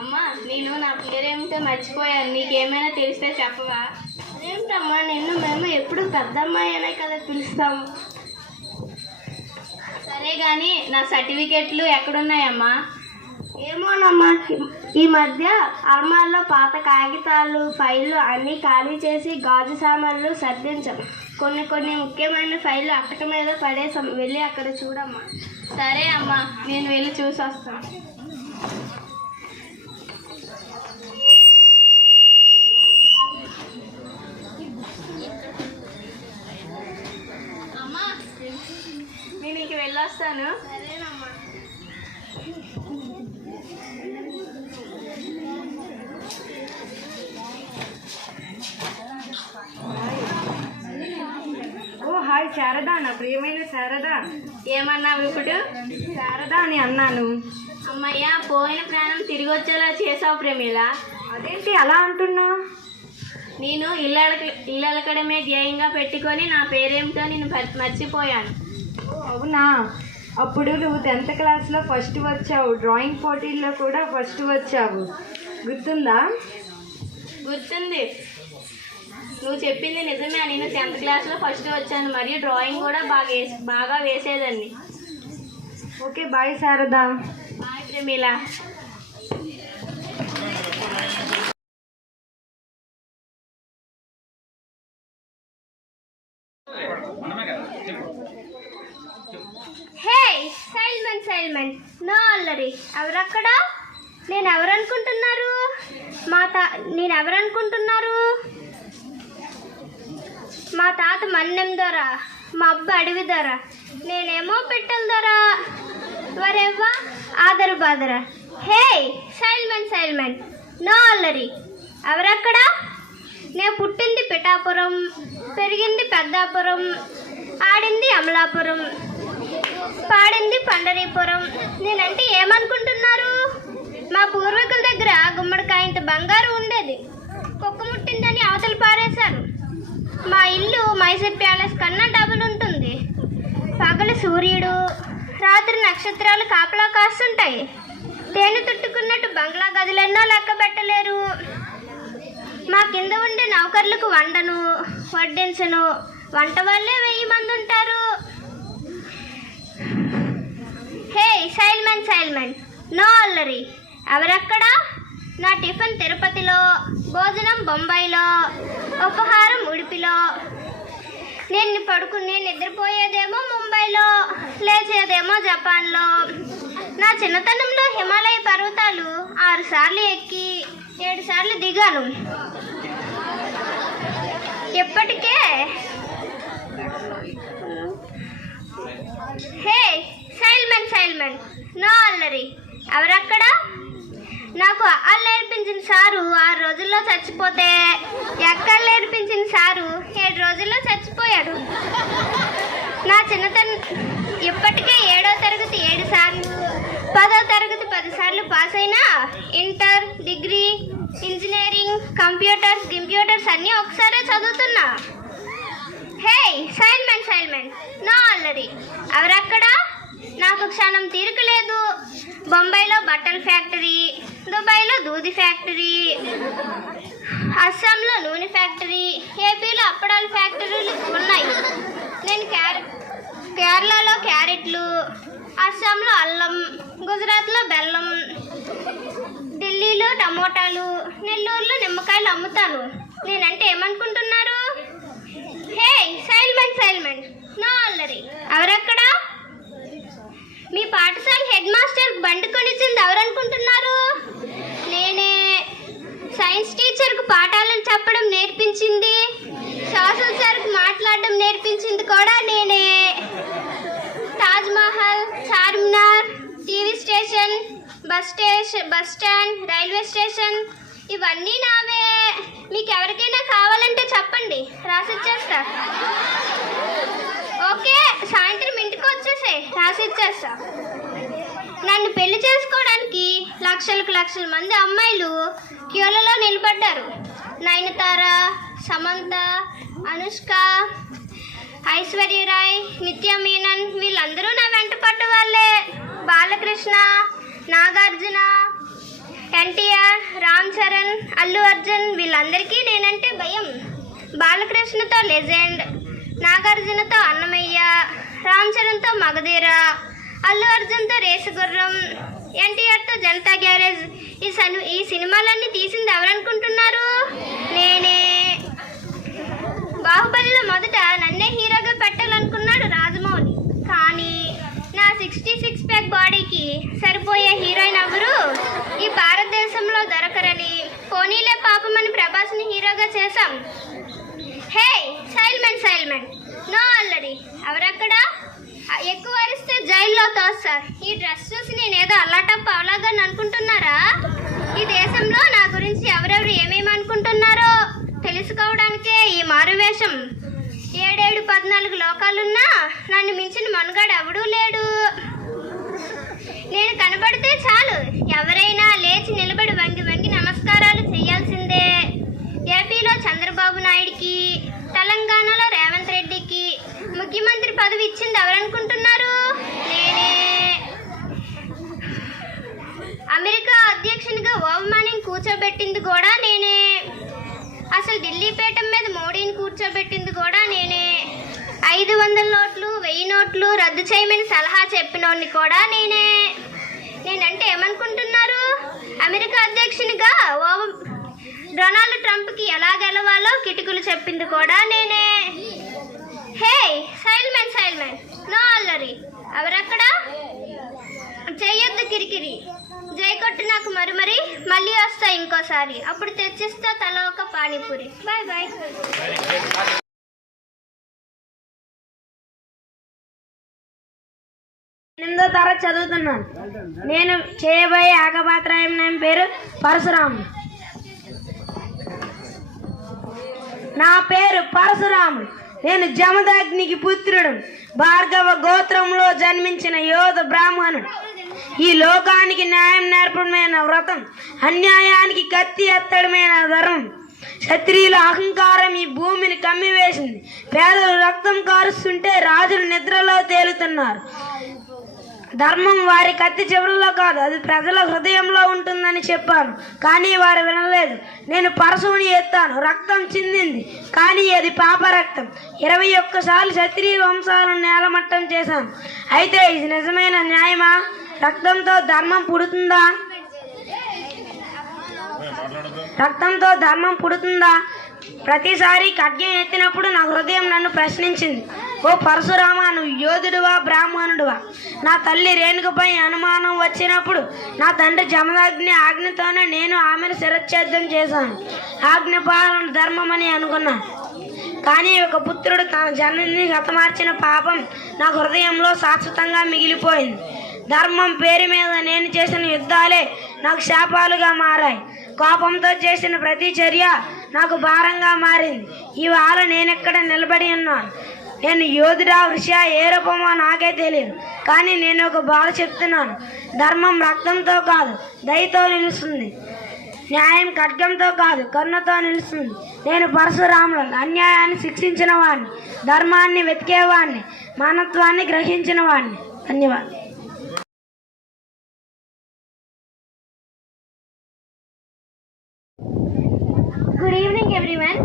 అమ్మా, నేను నా పేరేమిటో మర్చిపోయాను, నీకేమైనా తెలిస్తే చెప్పవా? అదేమిటమ్మా, మేము ఎప్పుడు పెద్దమ్మాయి అనే కదా పిలుస్తాము. సరే కానీ నా సర్టిఫికెట్లు ఎక్కడున్నాయమ్మా? ఏమోనమ్మా, ఈ మధ్య అల్మార్లో పాత కాగితాలు ఫైళ్ళు అన్నీ ఖాళీ చేసి గాజు సామాన్లు సర్దించాం. కొన్ని ముఖ్యమైన ఫైళ్ళు అక్కట మీద పడేసాం, వెళ్ళి అక్కడ చూడమ్మా. సరే అమ్మా, నేను వెళ్ళి చూసి వస్తాను. అమ్మా, నేను ఇంక వెళ్ళొస్తాను. సరేనమ్మా. ఓ హాయ్ శారదా, నా ప్రియమైన శారదా. ఏమన్నావు ఇప్పుడు? శారదా అని అన్నాను. అమ్మయ్య, పోయిన ప్రాణం తిరిగి వచ్చేలా చేసావు ప్రమీల. అదేంటి అలా అంటున్నావు? నేను ఇల్లు అలకడమే ధ్యేయంగా పెట్టుకొని నా పేరేమిటో నేను మర్చిపోయాను. అవునా? అప్పుడు నువ్వు 10th క్లాస్లో ఫస్ట్ వచ్చావు, డ్రాయింగ్ పోటీల్లో కూడా ఫస్ట్ వచ్చావు, గుర్తుందా? గుర్తుంది. నువ్వు చెప్పింది నిజమే. నేను 10th క్లాస్లో ఫస్ట్ వచ్చాను, మరియు డ్రాయింగ్ కూడా బాగా వేసేదాన్ని. Okay, bye Sharada. Bye Pramila. Hey సైల్మన్, నో అల్లరి. ఎవరక్కడ? నేనెవరనుకుంటున్నారు? మా తాత మన్నెం దొర, మా అబ్బ అడవి దొర, నేనేమో పిట్టల దొర. వరెవ్వ ఆదరు బాదర. హే సైల్మన్, నో అల్లరి. ఎవరక్కడ? నేను పుట్టింది పిఠాపురం, పెరిగింది పెద్దాపురం, ఆడింది అమలాపురం, పాడింది పండరీపురం. నేనంటే ఏమనుకుంటున్నారు? మా పూర్వీకుల దగ్గర గుమ్మడికాయంత బంగారు ఉండేది, కుక్క ముట్టిందని అవతల పారేశారు. మా ఇల్లు మైసూర్ ప్యాలెస్ కన్నా డబుల్ ఉంటుంది. పగలు సూర్యుడు, రాత్రి నక్షత్రాలు కాపలా కాస్తుంటాయి. తేనె తుట్టుకున్నట్టు బంగ్లా గదులెన్నో లెక్క పెట్టలేరు. మా కింద ఉండే నౌకర్లకు వండను, వడ్డించను. వంట వాళ్ళే 1000 మంది ఉంటారు. హే సైల్మన్, నో అల్లరి. ఎవరక్కడ? నా టిఫిన్ తిరుపతిలో, భోజనం బొంబాయిలో, ఉపహారం ఉడిపిలో. నేను నిద్రపోయేదేమో ముంబైలో, లేచేదేమో జపాన్లో. నా చిన్నతనంలో హిమాలయ పర్వతాలు 6 సార్లు ఎక్కి 7 సార్లు దిగాను. ఎప్పటికే హే సైల్మన్ నో అల్లరి. ఎవరక్కడ? నాకు అల్లు నేర్పించిన సారు 6 రోజుల్లో చచ్చిపోతే, ఎక్కడ నేర్పించిన సారు 7 రోజుల్లో చచ్చిపోయాడు. నా చిన్నతనం ఇప్పటికే 7వ తరగతి 7 సార్లు, 10వ తరగతి 10 సార్లు పాస్ అయినా ఇంటర్, డిగ్రీ, ఇంజనీరింగ్, కంప్యూటర్స్ అన్నీ ఒకసారే చదువుతున్నా. హే సైల్మన్ నో అల్లరి. ఎవరక్కడ? నాకు క్షణం తీరిక లేదు. బొంబాయిలో బట్టల ఫ్యాక్టరీ, దుబాయ్లో దూది ఫ్యాక్టరీ, అస్సాంలో నూనె ఫ్యాక్టరీ, ఏపీలో అప్పడాల ఫ్యాక్టరీలు ఉన్నాయి. నేను కేరళలో క్యారెట్లు, అస్సాంలో అల్లం, గుజరాత్లో బెల్లం, ఢిల్లీలో టమోటాలు, నెల్లూరులో నిమ్మకాయలు అమ్ముతాను. నేనంటే ఏమనుకుంటున్నారు? హే సైల్మన్ నో అల్లరి. ఎవరక్కడ? మీ పాఠశాల హెడ్ మాస్టర్ బండి కొనిచ్చింది ఎవరనుకుంటున్నారు? నేనే. సైన్స్ టీచర్కు పాఠాలను చెప్పడం నేర్పించింది, సోషల్ సార్కు మాట్లాడడం నేర్పించింది కూడా నేనే. Taj Mahal, Charminar, TV station, bus stand, railway station ఇవన్నీ నావే. మీకు ఎవరికైనా కావాలంటే చెప్పండి, రాసిచ్చేస్తా. ఓకే, సాయంత్రం ఇంటికి వచ్చేసే, రాసిచ్చేస్తా. నన్ను పెళ్లి చేసుకోవడానికి లక్షల మంది అమ్మాయిలు క్యూలలో నిలబడ్డారు. నయనతార, సమంత, అనుష్క, ఐశ్వర్యరాయ్, నిత్య మీనన్ వీళ్ళందరూ నా వెంట పడ్డ వాళ్ళే. బాలకృష్ణ, నాగార్జున, ఎన్టీఆర్, రామ్ చరణ్, అల్లు అర్జున్ వీళ్ళందరికీ నేనంటే భయం. బాలకృష్ణతో లెజెండ్, నాగార్జునతో అన్నమయ్య, రామ్ చరణ్తో మగధీర, అల్లు అర్జున్తో రేసుగుర్రం, ఎన్టీఆర్తో జనతా గ్యారేజ్. ఈ సినిమాలన్నీ తీసింది ఎవరనుకుంటున్నారు? నేనే. బాహుబలిలో మొదట నన్నే హీరోగా పెట్టాలనుకున్నాడు రాజమౌళి. కానీ నా 66 ప్యాక్ బాడీకి సరిపోయే హీరోయిన్ ఎవరు ఈ భారతదేశంలో దొరకరని పోనీలే పాపమని ప్రభాస్ని హీరోగా చేశాం. హే సైల్మన్ నో అల్లరి. ఎవరక్కడ? ఎక్కువ అరిస్తే జైల్లో తోస్తారు. ఈ డ్రెస్ చూసి నేనేదో అల్లాటప్ప అవలాగా అనుకుంటున్నారా? ఈ దేశంలో నా గురించి ఎవరెవరు ఏమేమి అనుకుంటున్నారో తెలుసుకోవడానికే ఈ మారువేషం. 7-14 లోకాలున్నా నన్ను మించిన మనుగాడు ఎవడూ లేడు. నేను కనబడితే చాలు ఎవరైనా లేచి నిలబడి వంగి నమస్కారాలు చేయాల్సిందే. ఏపీలో చంద్రబాబు నాయుడికి, తెలంగాణలో రేవంత్ రెడ్డికి ముఖ్యమంత్రి పదవి ఇచ్చింది ఎవరనుకుంటున్నారు? నేనే. అమెరికా అధ్యక్షునిగా ఓవమానిని కూర్చోబెట్టింది కూడా నేనే. అసలు ఢిల్లీ పీఠం మీద మోడీని కూర్చోబెట్టింది కూడా నేనే. 500 నోట్లు 1000 నోట్లు రద్దు చేయమని సలహా చెప్పినోడిని కూడా నేనే. నేనంటే ఏమనుకుంటున్నారు? అమెరికా అధ్యక్షునిగా డొనాల్డ్ ట్రంప్కి ఎలా గెలవాలో కిటుకులు చెప్పింది కూడా నేనే. హే సైల్మన్ నో అల్లరి. ఎవరక్కడ? చెయ్యొద్దు కిరికిరి. జై కొట్టు నాకు మరి మళ్ళీ వస్తా ఇంకోసారి, అప్పుడు తెచ్చిస్తా తల ఒక పానీపూరి. బాయ్. 8వ తరగతి చదువుతున్నాను. నేను చేయబోయే ఏకపాత్రాయం పేరు పరశురాముడు. నా పేరు పరశురాముడు. నేను జమదగ్నికి పుత్రుడు. భార్గవ గోత్రంలో జన్మించిన యోధ బ్రాహ్మణుడు. ఈ లోకానికి న్యాయం నేర్పడమైన వ్రతం, అన్యాయానికి కత్తి ఎత్తడమైన ధర్మం. క్షత్రియుల అహంకారం ఈ భూమిని కమ్మివేసింది. పేదలు రక్తం కారుస్తుంటే రాజులు నిద్రలో తేలుతున్నారు. ధర్మం వారి కత్తి చివరిలో కాదు, అది ప్రజల హృదయంలో ఉంటుందని చెప్పాను, కానీ వారు వినలేదు. నేను పరశువుని ఎత్తాను, రక్తం చిందింది, కానీ అది పాప రక్తం. 21 సార్లు క్షత్రియ వంశాలను నేలమట్టం చేశాను. అయితే ఇది నిజమైన న్యాయమా? రక్తంతో ధర్మం పుడుతుందా? రక్తంతో ధర్మం పుడుతుందా? ప్రతిసారి ఖడ్గం ఎత్తినప్పుడు నా హృదయం నన్ను ప్రశ్నించింది. ఓ పరశురామ, నువ్వు యోధుడువా బ్రాహ్మణుడువా? నా తల్లి రేణుకపై అనుమానం వచ్చినప్పుడు నా తండ్రి జమదగ్ని ఆజ్ఞతోనే నేను ఆమెను శిరచ్ఛేదం చేశాను. ఆజ్ఞపాలన ధర్మమని అనుకున్నాను. కానీ ఒక పుత్రుడు తన జనని హతమార్చిన పాపం నా హృదయంలో శాశ్వతంగా మిగిలిపోయింది. ధర్మం పేరు మీద నేను చేసిన యుద్ధాలే నాకు శాపాలుగా మారాయి. కోపంతో చేసిన ప్రతి చర్య నాకు భారంగా మారింది. ఇవాళ నేనెక్కడ నిలబడి ఉన్నాను? నేను యోధుడా వృషా ఏ రూపమో నాకే తెలియదు. కానీ నేను ఒక బాధ చెప్తున్నాను. ధర్మం రక్తంతో కాదు, దయతో నిలుస్తుంది. న్యాయం ఖడ్గంతో కాదు, కరుణతో నిలుస్తుంది. నేను పరశురాములను అన్యాయాన్ని శిక్షించిన వాడిని, ధర్మాన్ని వెతికేవాడిని, మానవత్వాన్ని గ్రహించిన వాడిని. ధన్యవాదాలు. Good evening everyone.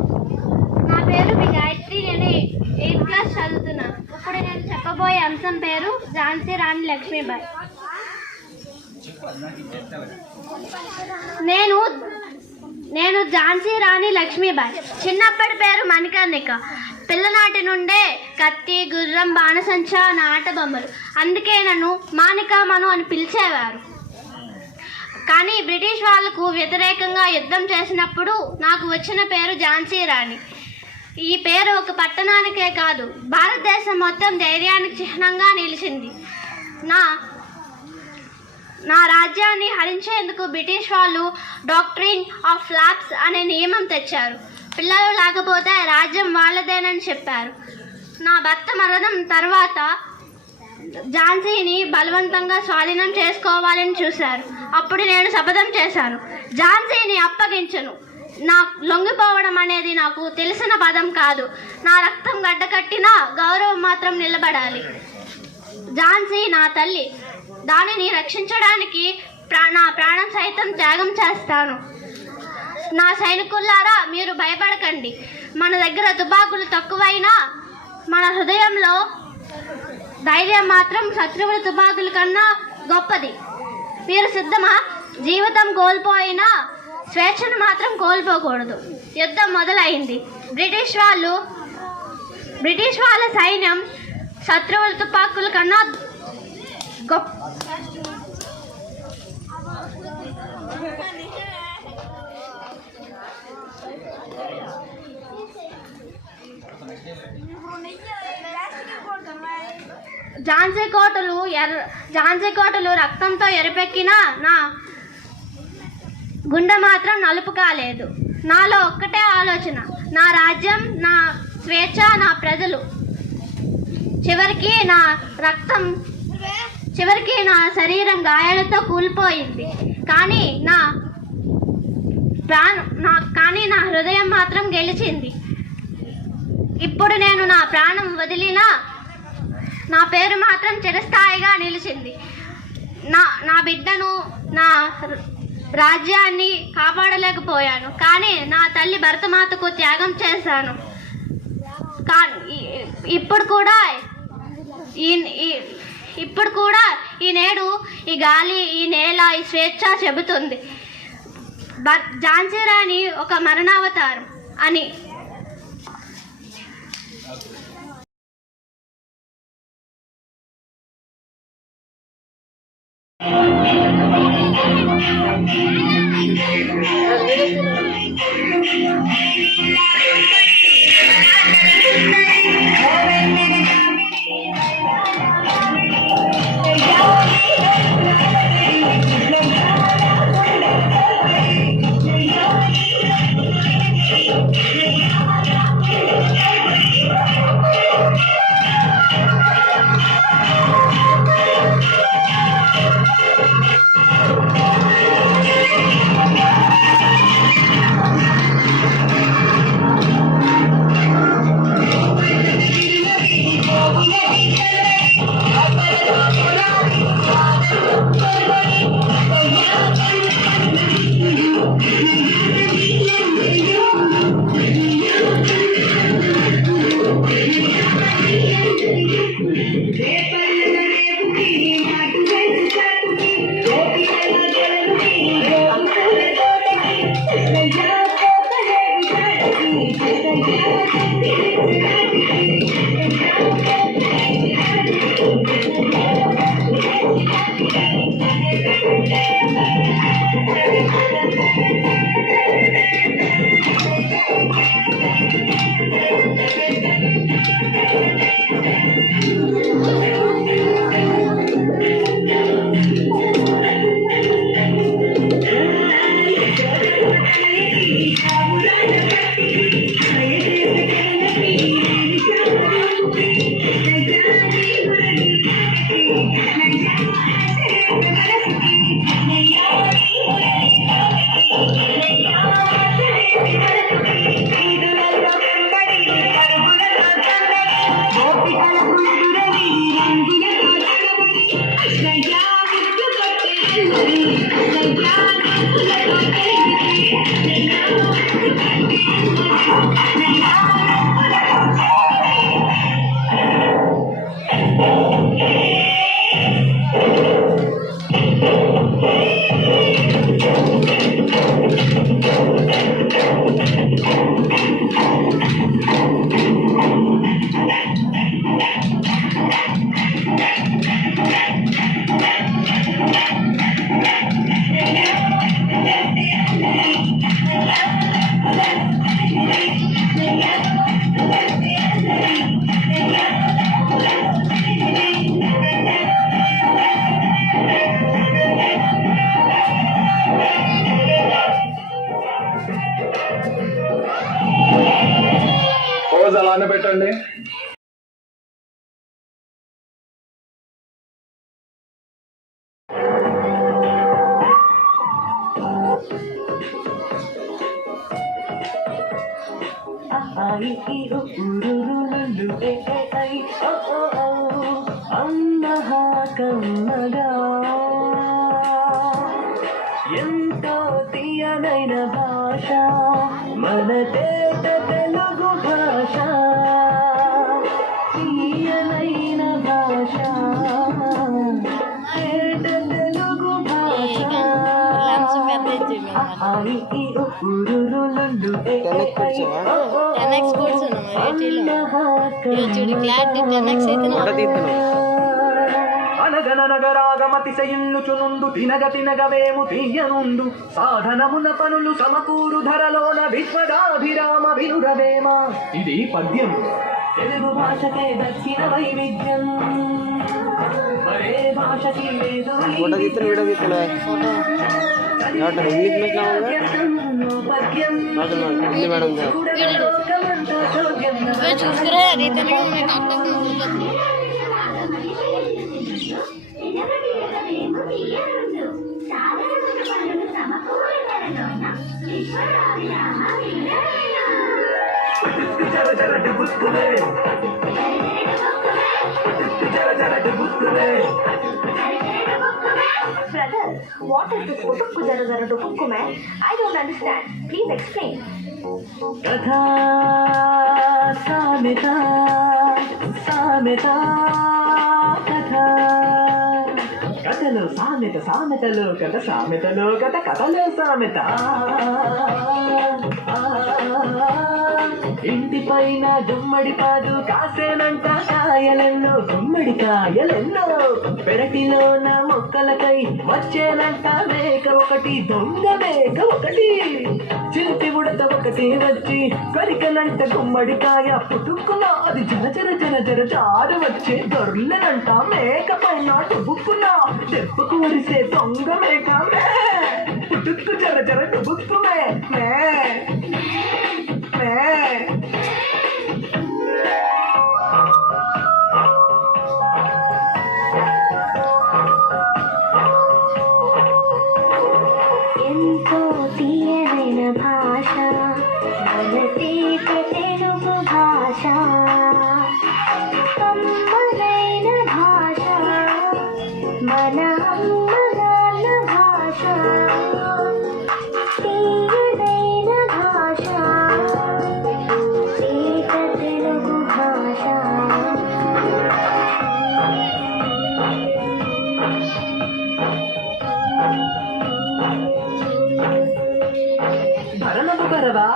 నా పేరు బి గాయత్రి. నేను 8th క్లాస్ చదువుతున్నాను. ఇప్పుడు నేను చెప్పబోయే అంశం పేరు ఝాన్సీ రాణి లక్ష్మీబాయి. నేను ఝాన్సీ రాణి లక్ష్మీబాయి. చిన్నప్పటి పేరు మణికర్ణిక. పిల్లనాటి నుండే కత్తి, గుర్రం, బాణసంచ నా ఆట బొమ్మలు. అందుకే నన్ను మాణికామను అని పిలిచేవారు. కానీ బ్రిటిష్ వాళ్లకు వ్యతిరేకంగా యుద్ధం చేసినప్పుడు నాకు వచ్చిన పేరు ఝాన్సీ రాణి. ఈ పేరు ఒక పట్టణానికే కాదు, భారతదేశం మొత్తం ధైర్యానికి చిహ్నంగా నిలిచింది. నా రాజ్యాన్ని హరించేందుకు బ్రిటిష్ వాళ్ళు డాక్ట్రిన్ ఆఫ్ లాప్స్ అనే నియమం తెచ్చారు. పిల్లలు లేకపోతే రాజ్యం వాళ్ళదేనని చెప్పారు. నా భర్త మరణం తర్వాత ఝాన్సీని బలవంతంగా స్వాధీనం చేసుకోవాలని చూశారు. అప్పుడు నేను శపథం చేశాను, ఝాన్సీని అప్పగించను. నా లొంగిపోవడం అనేది నాకు తెలిసిన పదం కాదు. నా రక్తం గడ్డకట్టినా గౌరవం మాత్రం నిలబడాలి. ఝాన్సీ నా తల్లి. దానిని రక్షించడానికి నా ప్రాణం సైతం త్యాగం చేస్తాను. నా సైనికులారా, మీరు భయపడకండి. మన దగ్గర తుపాకులు తక్కువైనా మన హృదయంలో ధైర్యం మాత్రం శత్రువుల తుపాకుల కన్నా గొప్పది. మీరు సిద్ధమా? జీవితం కోల్పోయినా స్వేచ్ఛను మాత్రం కోల్పోకూడదు. యుద్ధం మొదలైంది. బ్రిటిష్ వాళ్ళ సైన్యం శత్రువుల తుపాకుల కన్నా గొప్ప. ఝాన్సీ కోటలు రక్తంతో ఎరుపెక్కినా నా గుండె మాత్రం నలుపు కాలేదు. నాలో ఒక్కటే ఆలోచన, నా రాజ్యం, నా స్వేచ్ఛ, నా ప్రజలు. చివరికి నా శరీరం గాయాలతో కూలిపోయింది. కానీ నా హృదయం మాత్రం గెలిచింది. ఇప్పుడు నేను నా ప్రాణం వదిలినా నా పేరు మాత్రం చిరస్థాయిగా నిలిచింది. నా బిడ్డను, నా రాజ్యాన్ని కాపాడలేకపోయాను. కానీ నా తల్లి భరతమాతకు త్యాగం చేశాను. ఇప్పుడు కూడా ఈ నేడు, ఈ గాలి, ఈ నేల, ఈ స్వేచ్ఛ చెబుతుంది, ఝాన్సీ రాణి ఒక మరణావతారం అని. అలానే పెట్టండి. ఎంతో తీయనైన భాష మన తేట తెలుగు భాష, తీయనైన భాష తేట తెలుగు భాష. అనగనగరాగమతిశయిల్లుచునుండు తినగ తినగవేము తీయనుండు సాధనమున పనులు సమకూరు ధరలోన విశ్వదాభిరామ వినురవేమ. ఇది పద్యం. తెలుగు భాషకే దక్కిన వైవిధ్యం మరే భాషకి లేదు. Brother, what is this Utukku Jara Jara Tukku man? I don't understand. Please explain. కథా సామెత సామెత కథ, కథలో సామెత సామెతలో కథ సామెతలో కథ కథలో సామెత. ఇంటి పైన గుమ్మడి కాదు కాసేనంట కాయలెన్నో, గుమ్మడి కాయలెన్నో. పెరటిలోన మొక్కలకై వచ్చేనంట మేక ఒకటి, దొంగ మేక ఒకటి. చిలిపి ఉడత ఒకటి వచ్చి కొరికనంట గుమ్మడికాయ, పుట్టుకున్న అది జర జర జర జర జారు వచ్చే దొర్లనంట మేక పైన డుబుక్కున్న దెబ్బకు వరిసే దొంగ మేక మే. పుట్టుకు జర జర డుబుక్కు మే మే మే. ఎంతో తీయనైన భాష మన తీప తెలుగు భాష, అమ్మనైన భాష మన అమ్మ నాన్న భాష, తీయనైన భాష తీప తెలుగు భాష. భరణము బరవా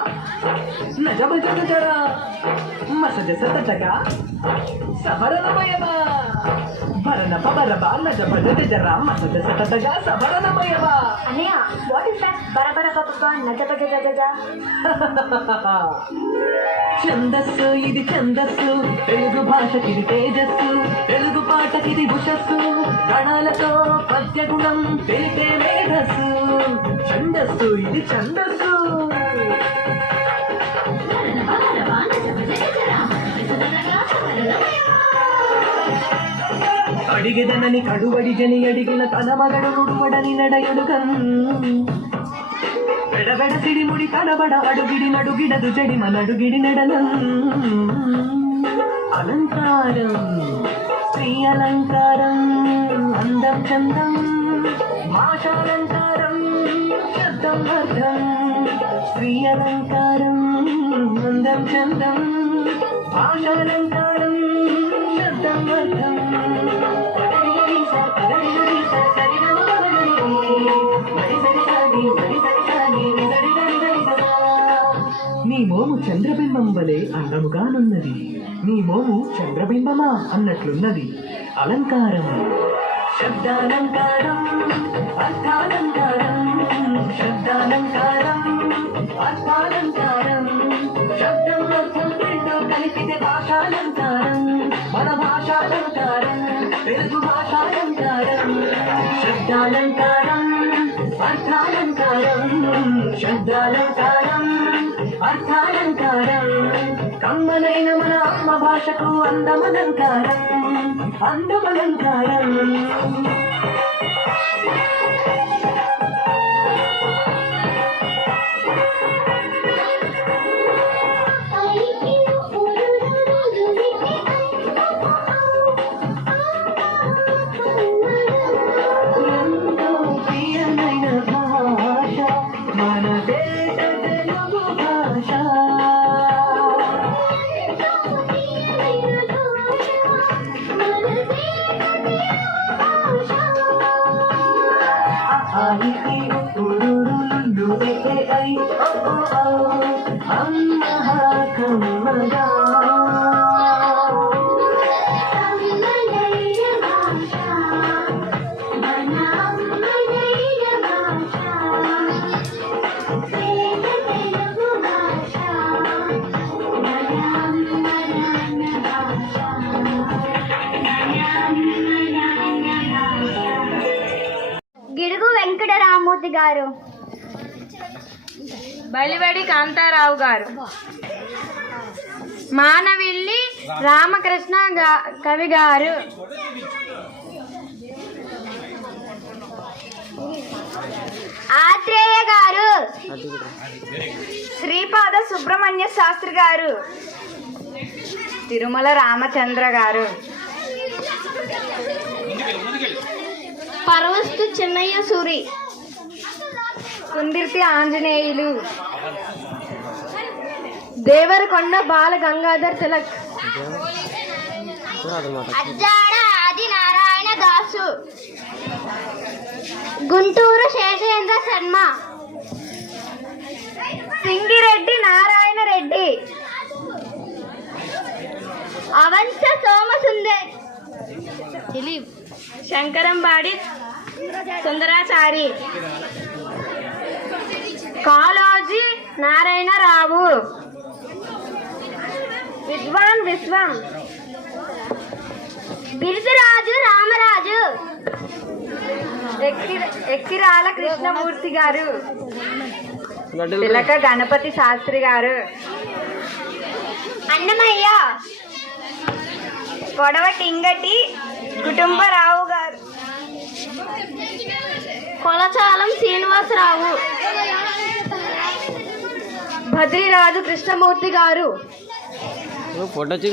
నజబ జగ జర మసజ సతజగ సభరణమయవా. భరణ పబరబా నజబ జగ జర మసజ సతజగ సభరణమయవా. అన్నయ్య, what is that? బరబర పప్ప నజ గజ గజ. ఛందస్సు ఇది ఛందస్సు, తెలుగు భాషకిది తేజస్సు, తెలుగు పాటకిది ఉషస్సు, గణాలతో పద్య గుణం తెలిపే మేధస్సు. ఛందస్సు ఇది ఛందస్సు. అడిగెదనని కడువడిగని అడిగిన తన మగడు నుడువడని నడయుడుగన్, పెడబెడ సిడిముడి కనబడ అడుగిడి నడుగిడదు జడి మనడుగిడి నడనం. అలంకారం స్త్రీ అలంకారం, అందం చందం భాషాలంకారం, శబ్దం అర్థం. స్త్రీ అలంకారం అందం చందం భాషాలంకారం, శబ్దం అర్థం. నీ మోము చంద్రబింబం వలె అందముగానున్నది, నీ మోము చంద్రబింబమా అన్నట్లున్నది. అలంకారం శబ్దాలంకారం అర్థాలంకారం, శబ్దాలంకారం అర్థాలంకారం. శబ్దం అర్థం రెండో కలిపితే భాషాలంకారం, మన భాషాలంకారం తెలుగు భాషాలంకారం. శబ్దాలంకారం అర్థాలంకారం, శబ్దాలంకారం అర్థాలంకారం. కమ్మనైన మన అమ్మ భాషకు అందమలంకారం అందమలంకారం. ఎంతో ప్రియమైన భాష మన దేశ తెలుగు భాష. అమ్మ కమ్మగా గిడుగు వెంకటరామూర్తి గారు. బలివడి కాంతారావు గారు. మానవిల్లి రామకృష్ణ కవి గారు. ఆత్రేయ గారు. శ్రీపాద సుబ్రహ్మణ్య శాస్త్రి గారు. తిరుమల రామచంద్ర గారు. పరవస్తు చిన్నయ్య సూరి. కుందిర్తి ఆంజనేయులు. దేవరకొండ బాల గంగాధర్ తిలక్. అజ్జాడ ఆది నారాయణ దాసు. గుంటూరు శేషేంద్ర శర్మ. సింగిరెడ్డి నారాయణ రెడ్డి. అవంశ సోమసుందర్. శంకరంబాడి సుందరాచారి. కాళోజీ నారాయణరావు. విద్వాన్ విశ్వం. బిరుదురాజు రామరాజు. ఎక్కిరాల కృష్ణమూర్తి గారు. తిలక గణపతి శాస్త్రి గారు. అన్నమయ్య. కొడవ టింగటి కుటుంబరావు గారు. కొలచాలం శ్రీనివాసరావు. భద్రిరాజు కృష్ణమూర్తి గారు.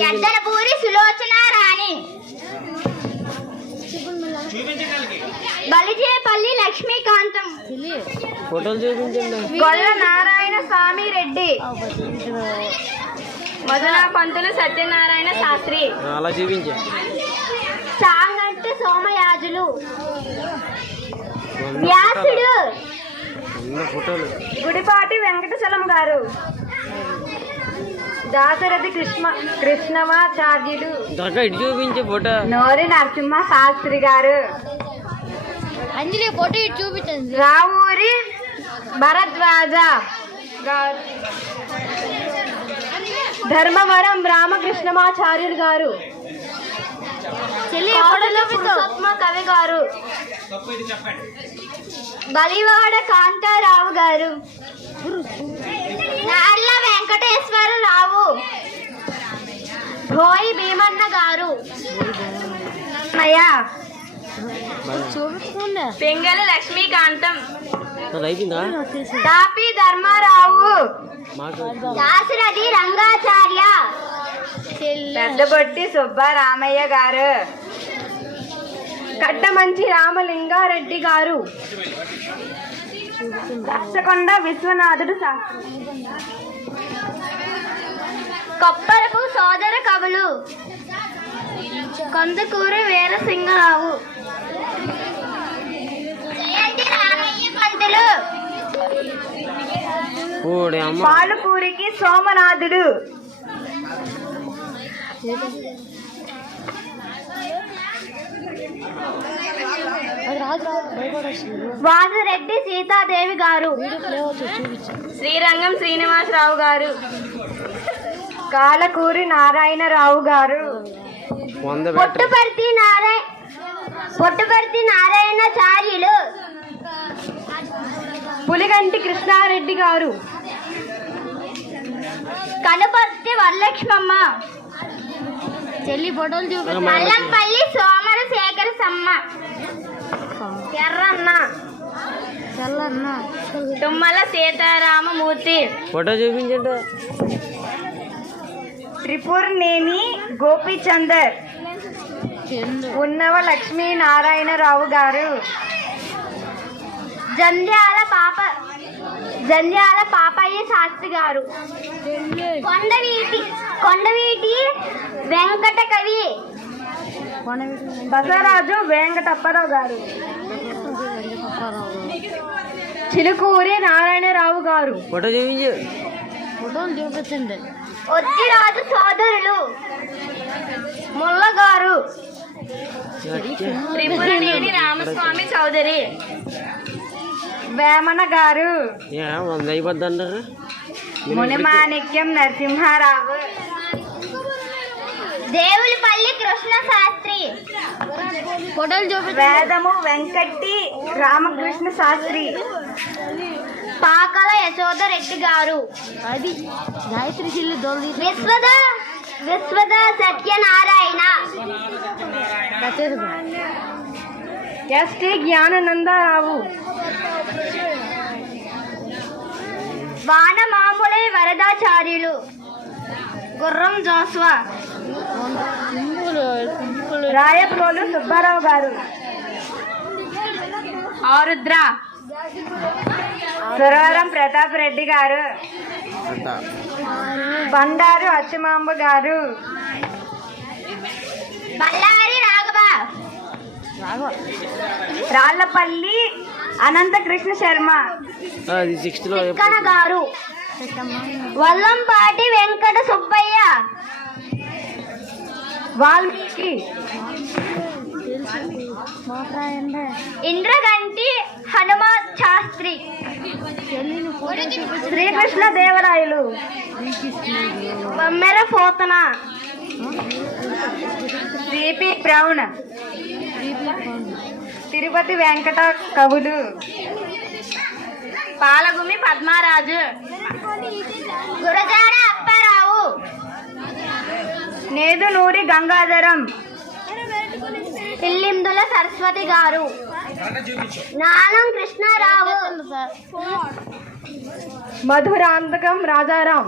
ఎద్దలపూరి సులోచన రాణి. బలిజేపల్లి లక్ష్మీకాంతం. గొల్ల నారాయణ స్వామి రెడ్డి. మధునా పంతులు సత్యనారాయణ శాస్త్రి. సాంగంటి సోమయాజులు. వ్యాసుడు. గుడిపాటి వెంకటచలం గారు. దాశరథి కృష్ణమాచార్యులు. నోరి నరసింహ శాస్త్రి గారు. అంజలి ఫోటో ఇటు చూపించండి. రావూరి భరద్వాజ గారు. ధర్మవరం రామకృష్ణమాచార్యులు గారు. పురుషోత్తమ కవి గారు. బలివాడ కాంతారావు గారు. నార్ల వెంకటేశ్వరరావు. భోయి భీమన్న గారు. పెంగళ లక్ష్మీకాంతం. దాపి ధర్మారావు. దాశరథి రంగాచార్య. పెద్దబొట్టి సుబ్బారామయ్య గారు. కట్టమంచి రామలింగారెడ్డి గారు. దర్శకొండ విశ్వనాథుడు శాస్త్రి. కొప్పరపు సోదర కవులు. కందుకూరి వీరసింగరావు. జయంతి రామయ్య పంతులు. పాలుపూరికి సోమనాథుడు. వాసిరెడ్డి సీతాదేవి గారు. శ్రీరంగం శ్రీనివాసరావు గారు. కాలకూరి నారాయణరావు గారు. పొట్టుపర్తి నారాయణాచార్యులు. పులిగంటి కృష్ణారెడ్డి గారు. కనుపర్తి వరలక్ష్మమ్మ, చెల్లి ఫోటోలు చూపి. అల్లంపల్లి సోమరశేఖర సమ్మ, ఎర్రన్న, తుమ్మల సీతారామమూర్తి, ఫోటో చూపించండి. త్రిపురనేని గోపీచందర్, ఉన్నవ లక్ష్మీనారాయణరావు గారు, జంధ్యాల పాపయ్య శాస్త్రి గారు, కొండవీటి వెంకట కవి, బసవరాజు వెంకటప్పారావు గారు, చిలుకూరి నారాయణరావు గారు. ఫోటో చూపించు. ఫోటోలు చూపించండి. ఒత్తిరాజు సోదరులు, ముల్లగారు, త్రిపురనేని రామస్వామి చౌదరి, వేమన గారు, 100 అయిపోద్ది అంటారు. మునిమాణిక్యం నరసింహారావు, దేవులపల్లి కృష్ణ శాస్త్రి, ఫోటోలు చూపించండి. వేదము వెంకటి రామకృష్ణ శాస్త్రి, పాకల యశోదరెడ్డి గారు, అది గాయత్రి చెల్లి దోలు విశ్వద సత్యనారాయణ, ఎస్టి జ్ఞానానందరావు, వానమాములై వరదాచార్యులు, గుర్రం జోస్వా, రాయప్రోలు సుబ్బారావు గారు, ఆరుద్ర, సురవరం ప్రతాప్ రెడ్డి గారు, బండారు అచ్చమాంబ గారు, బళ్ళారి రాఘవ, రాళ్లపల్లి అనంతకృష్ణ శర్మ, అది 60లో తిక్కన గారు, వల్లంపాటి వెంకట సుబ్బయ్య, వాల్మీకి, ఇంద్రగంటి హనుమాన్ శాస్త్రి, శ్రీకృష్ణ దేవరాయలు, బొమ్మెర పోతన, సిపి బ్రౌన్, తిరుపతి వెంకట కవులు, పాలగుమి పద్మారాజు, గురజాడ అప్పారావు, నేదునూరి గంగాధరం, ఇల్లిందుల సరస్వతి గారు, నానం కృష్ణారావు, మధురాంతకం రాజారాం.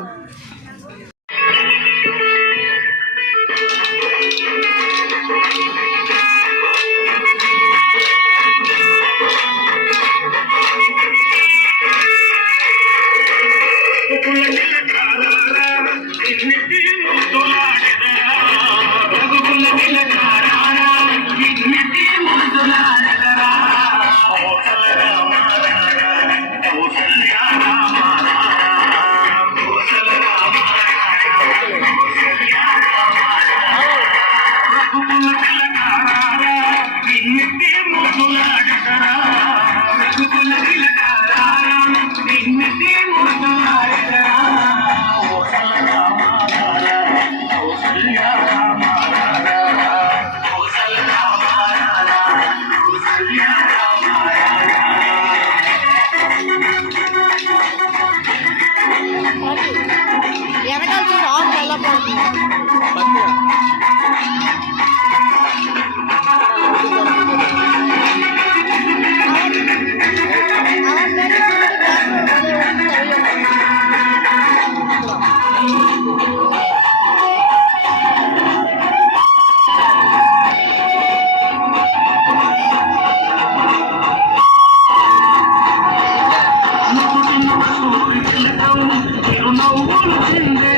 చిరునవ్వులు చిందే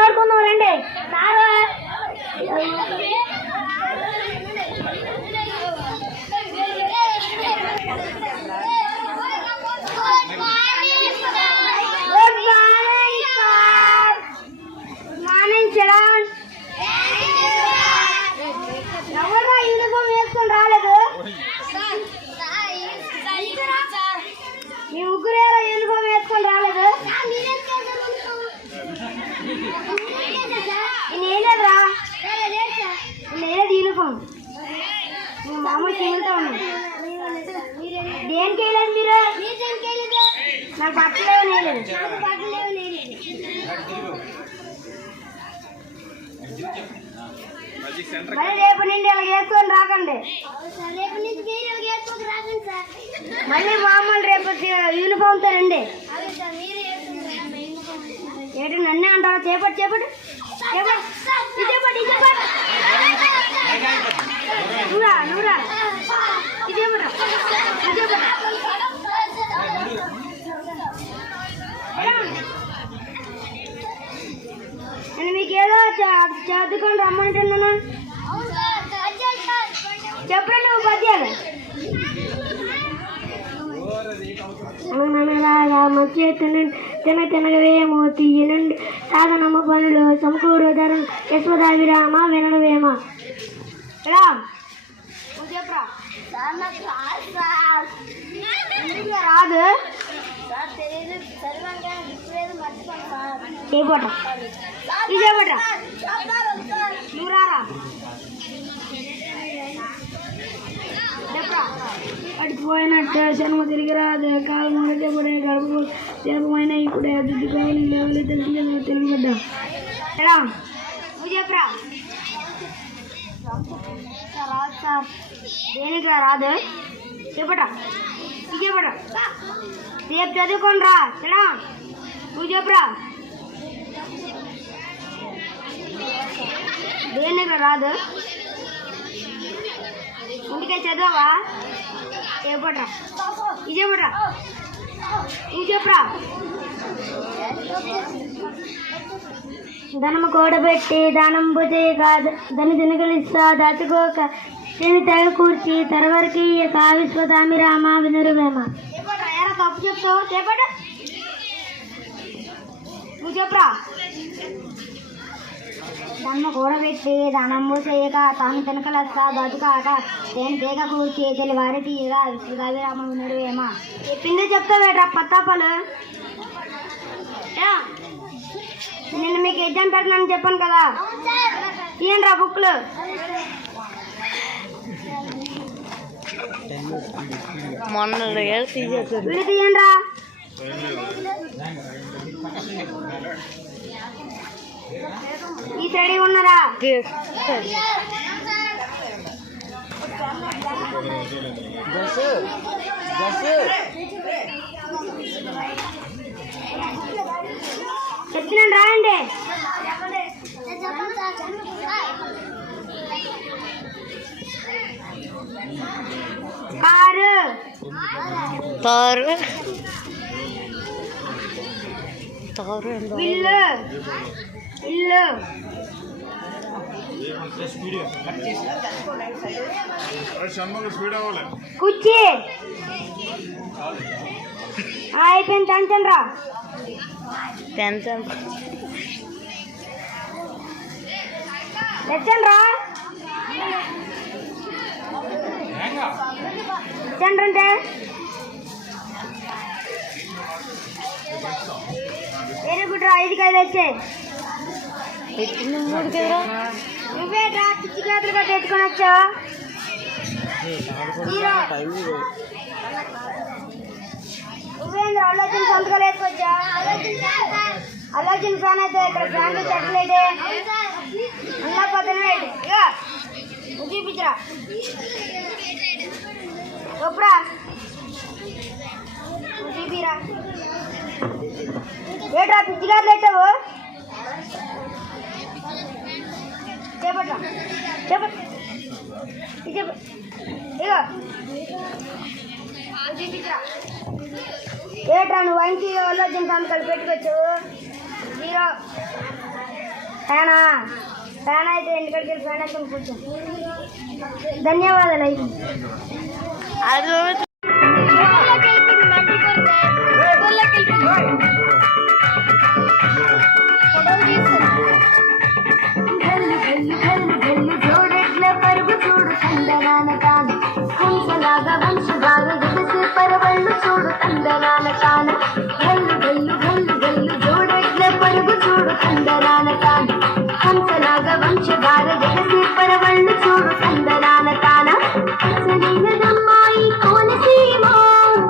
ఆడుకుందాం రండి సారు. Good morning Chiran. ఎవరు యూనిఫామ్ వేసుకొని రాలేదు? మీ ముగ్గురు యూనిఫామ్ వేసుకొని రాలేదు? నేనేదిరా లేదు యూనిఫామ్. మామూలు వెళ్తా ఉన్నాను. దేనికి వెళ్ళలేదు మీరు? నాకు బట్టలేవు నేలేదు. మరి రేపు నుండి ఇలా వేసుకొని రాకండి. మళ్ళీ మామూలు రేపు యూనిఫామ్తో రండి. ఏంటి నన్నే అంటారా? చేపట్టు చేపట్టు నువ్వురా నేను మీకేదో చదువుకొని రమ్మంటున్నాను. చెప్పరా నువ్వు పద్యాలు? మంచి తినగవేమో తీయనుండి సాధనమ్మ పనులు సమకూరు ధరం యశ్వదావిరామ వినడవేమ. చెప్పరా రాదు చేయబట్రా నువ్వు రారా చెప్పరా. అడిపోయినట్టు జన్మ తిరిగి రాదు కాలు మొదటే పడే గడప జనపమైన ఇప్పుడే దిద్దుకోవాలి లేవలి తెలిసి తెలుగుబడ్డ. ఎలా నువ్వు చెప్పరా. రాదు సార్. దేనికి రాదు చెప్పట్రా. చెప్పట్రా రేపు చదువుకోండి రా. ఎలా నువ్వు చెప్పరా. దేనికి రాదు ఇంటికే చదవా చెప్పట్రా. ఇది చెప్పట్రా నువ్వు చెప్పరా. ధనము కూడబెట్టి దానంబు చేయక ధని దినగలిస్తా దాచుకోక తిని తెగ కూర్చి తరవరికి కావిశ్వదామి రామ వినురువేమ. ఎలా తప్పు చెప్తావు చెప్పట నువ్వు చెప్పరా. ధనము కూడబెట్టి దానంబు చేయక తాను తినకలస్తా బతుకాక నేను తేగ కూర్చి తెలివారి తీయగా విశ్వదామి రామ వినురువేమ. చెప్పిందే చెప్తావేట్రా పత్తాపాలు. నేను మీకు ఎగ్జామ్ పెట్టినాను చెప్పాను కదా. తీయండి రా బుక్లు. వీళ్ళు తీయండి రా. ఈ రెడీ ఉన్నారా. చెప్తున్నాను రాయండి. కారు ఇల్లు ఇల్లు కుర్చీ అయిపోయింది టెన్షన్ రా తెచ్చండి రా తెచ్చండి అంటే వెరీ గుడ్ రా 5 కాయలు వచ్చాయి నువ్వేట్రా చిచ్చి చేతులు కట్టి ఎత్తుకొని వచ్చావు నువ్వేంద్ర అల్లాజిన్ సంతకాలు వేసుకొచ్చా అల్లాజిన్ ఫ్యాన్ అయితే ఇక్కడ ఫ్యాన్లు చెట్లేదే అన్నా పక్కన ఇక నువ్వు చూపించరా గొప్పరా నువ్వు చూపిరా ఏట్రా పిచ్చిగారు పెట్టావు చేపట్రా చేపట్ ఇక చూపించరా ఏట్రా నువ్వు వంకి అల్లాజిన్ సంతకాలు పెట్టుకొచ్చావు 0 ఫ్యానా ఫ్యాన్ అయితే ఎందుకంటే ఫ్యాన్ అయితే కూర్చో ధన్యవాదాలు అయితే పరుగు చూడు తందనాన కాన హంసలాగా వంశలాగా గెలిసి పరవళ్ళు చూడు తందనాన కాన గల్లు గల్లు గల్లు గల్లు జోడెట్ల పరుగు చూడు తందనాన కాన హంసలాగా వంశలాగా గెలిసి పరవళ్ళు చూడు తందనాన కాన అసలైనదమ్మాయి కోనసీమ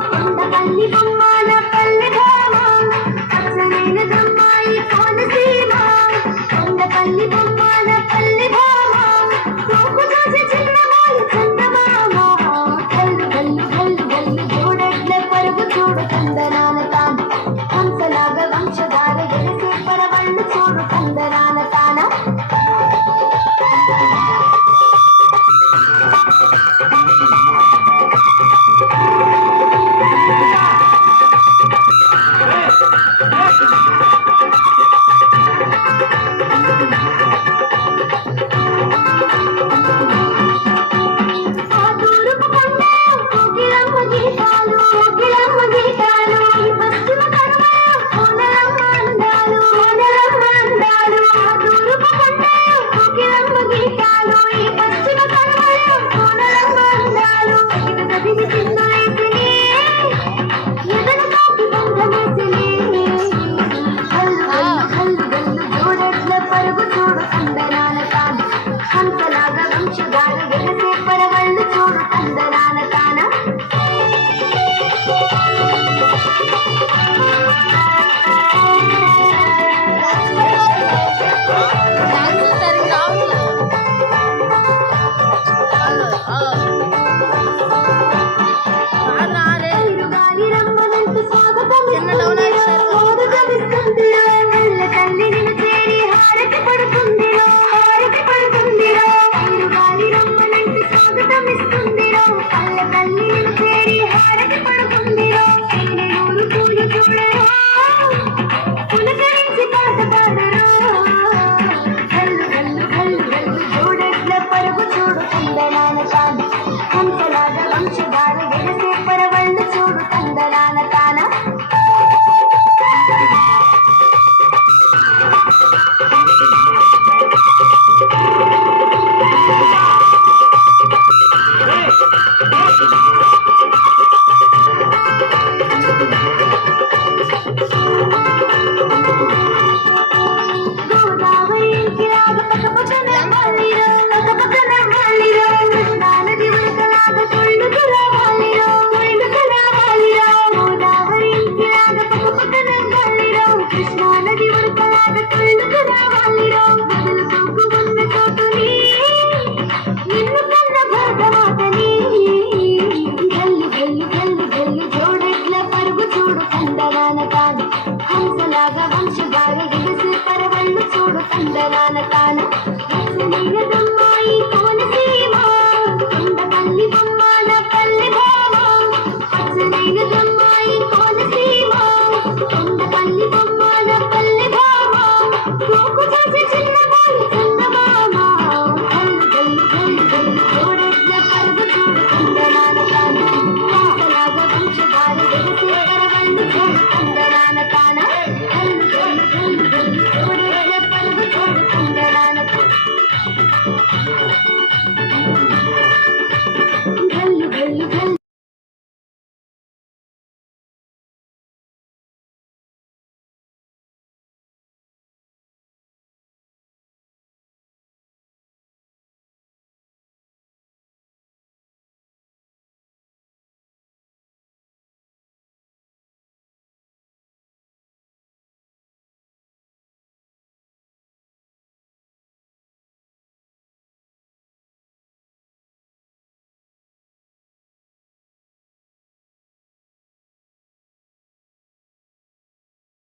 కొండపల్లి బొమ్మల పల్లె భామ అసలైనదమ్మాయి కోనసీమ కొండపల్లి బొమ్మల పల్లె భామ రూపు చూసి చిన్నవాళ్ళు చందమామ గల్లు గల్లు గల్లు గల్లు జోడెట్ల పరుగు చూడు తందనాన తాన హంసలాగా వంశధార గెలిసి పరవళ్ళు చూడు తందనాన తాన పరుగు చూడు తందనాన తాన హంసలాగా వంశధార గెలిసే పరవళ్ళు చూడు తందనాన తాన గాలి రంగులంటూ స్వాగతమిస్తుందిరా కళ్ళ తల్లి నిన్ను చేరి హారతి పడుతుందిరా గాలి రంగులంటూ స్వాగతమిస్తుందిరా కళ్ళ తల్లి నిన్ను చేరి హారతి పడుతుందిరా ఊరు పూలు చూడరా పులకరించి పాట పాడరా గల్లు గల్లు గల్లు గల్లు జోడెట్ల పరుగు చూడు తందనాన తాన హంసలాగా వంశధార గెలిసే పరవళ్ళు చూడు తందనాన తాన గోదావరికి రాగ పక్కపక్కన మళ్ళీరో కృష్ణా నది ఉరకలాగా కొళ్ళుకు రావాలిరో గోదావరికి రాగ పక్కపక్కన మళ్ళీరో కృష్ణా నది ఉరకలాగా కొళ్ళుకు రావాలిరో మొదలు తోకు ఉన్న చోటుని నిన్ను కన్న భారతమాతని గల్లు గల్లు గల్లు గల్లు జోడెట్ల పరుగు చూడు తందనాన తాన హంసలాగా వంశధార గెలిసి పరవళ్ళు చూడు తందనాన తాన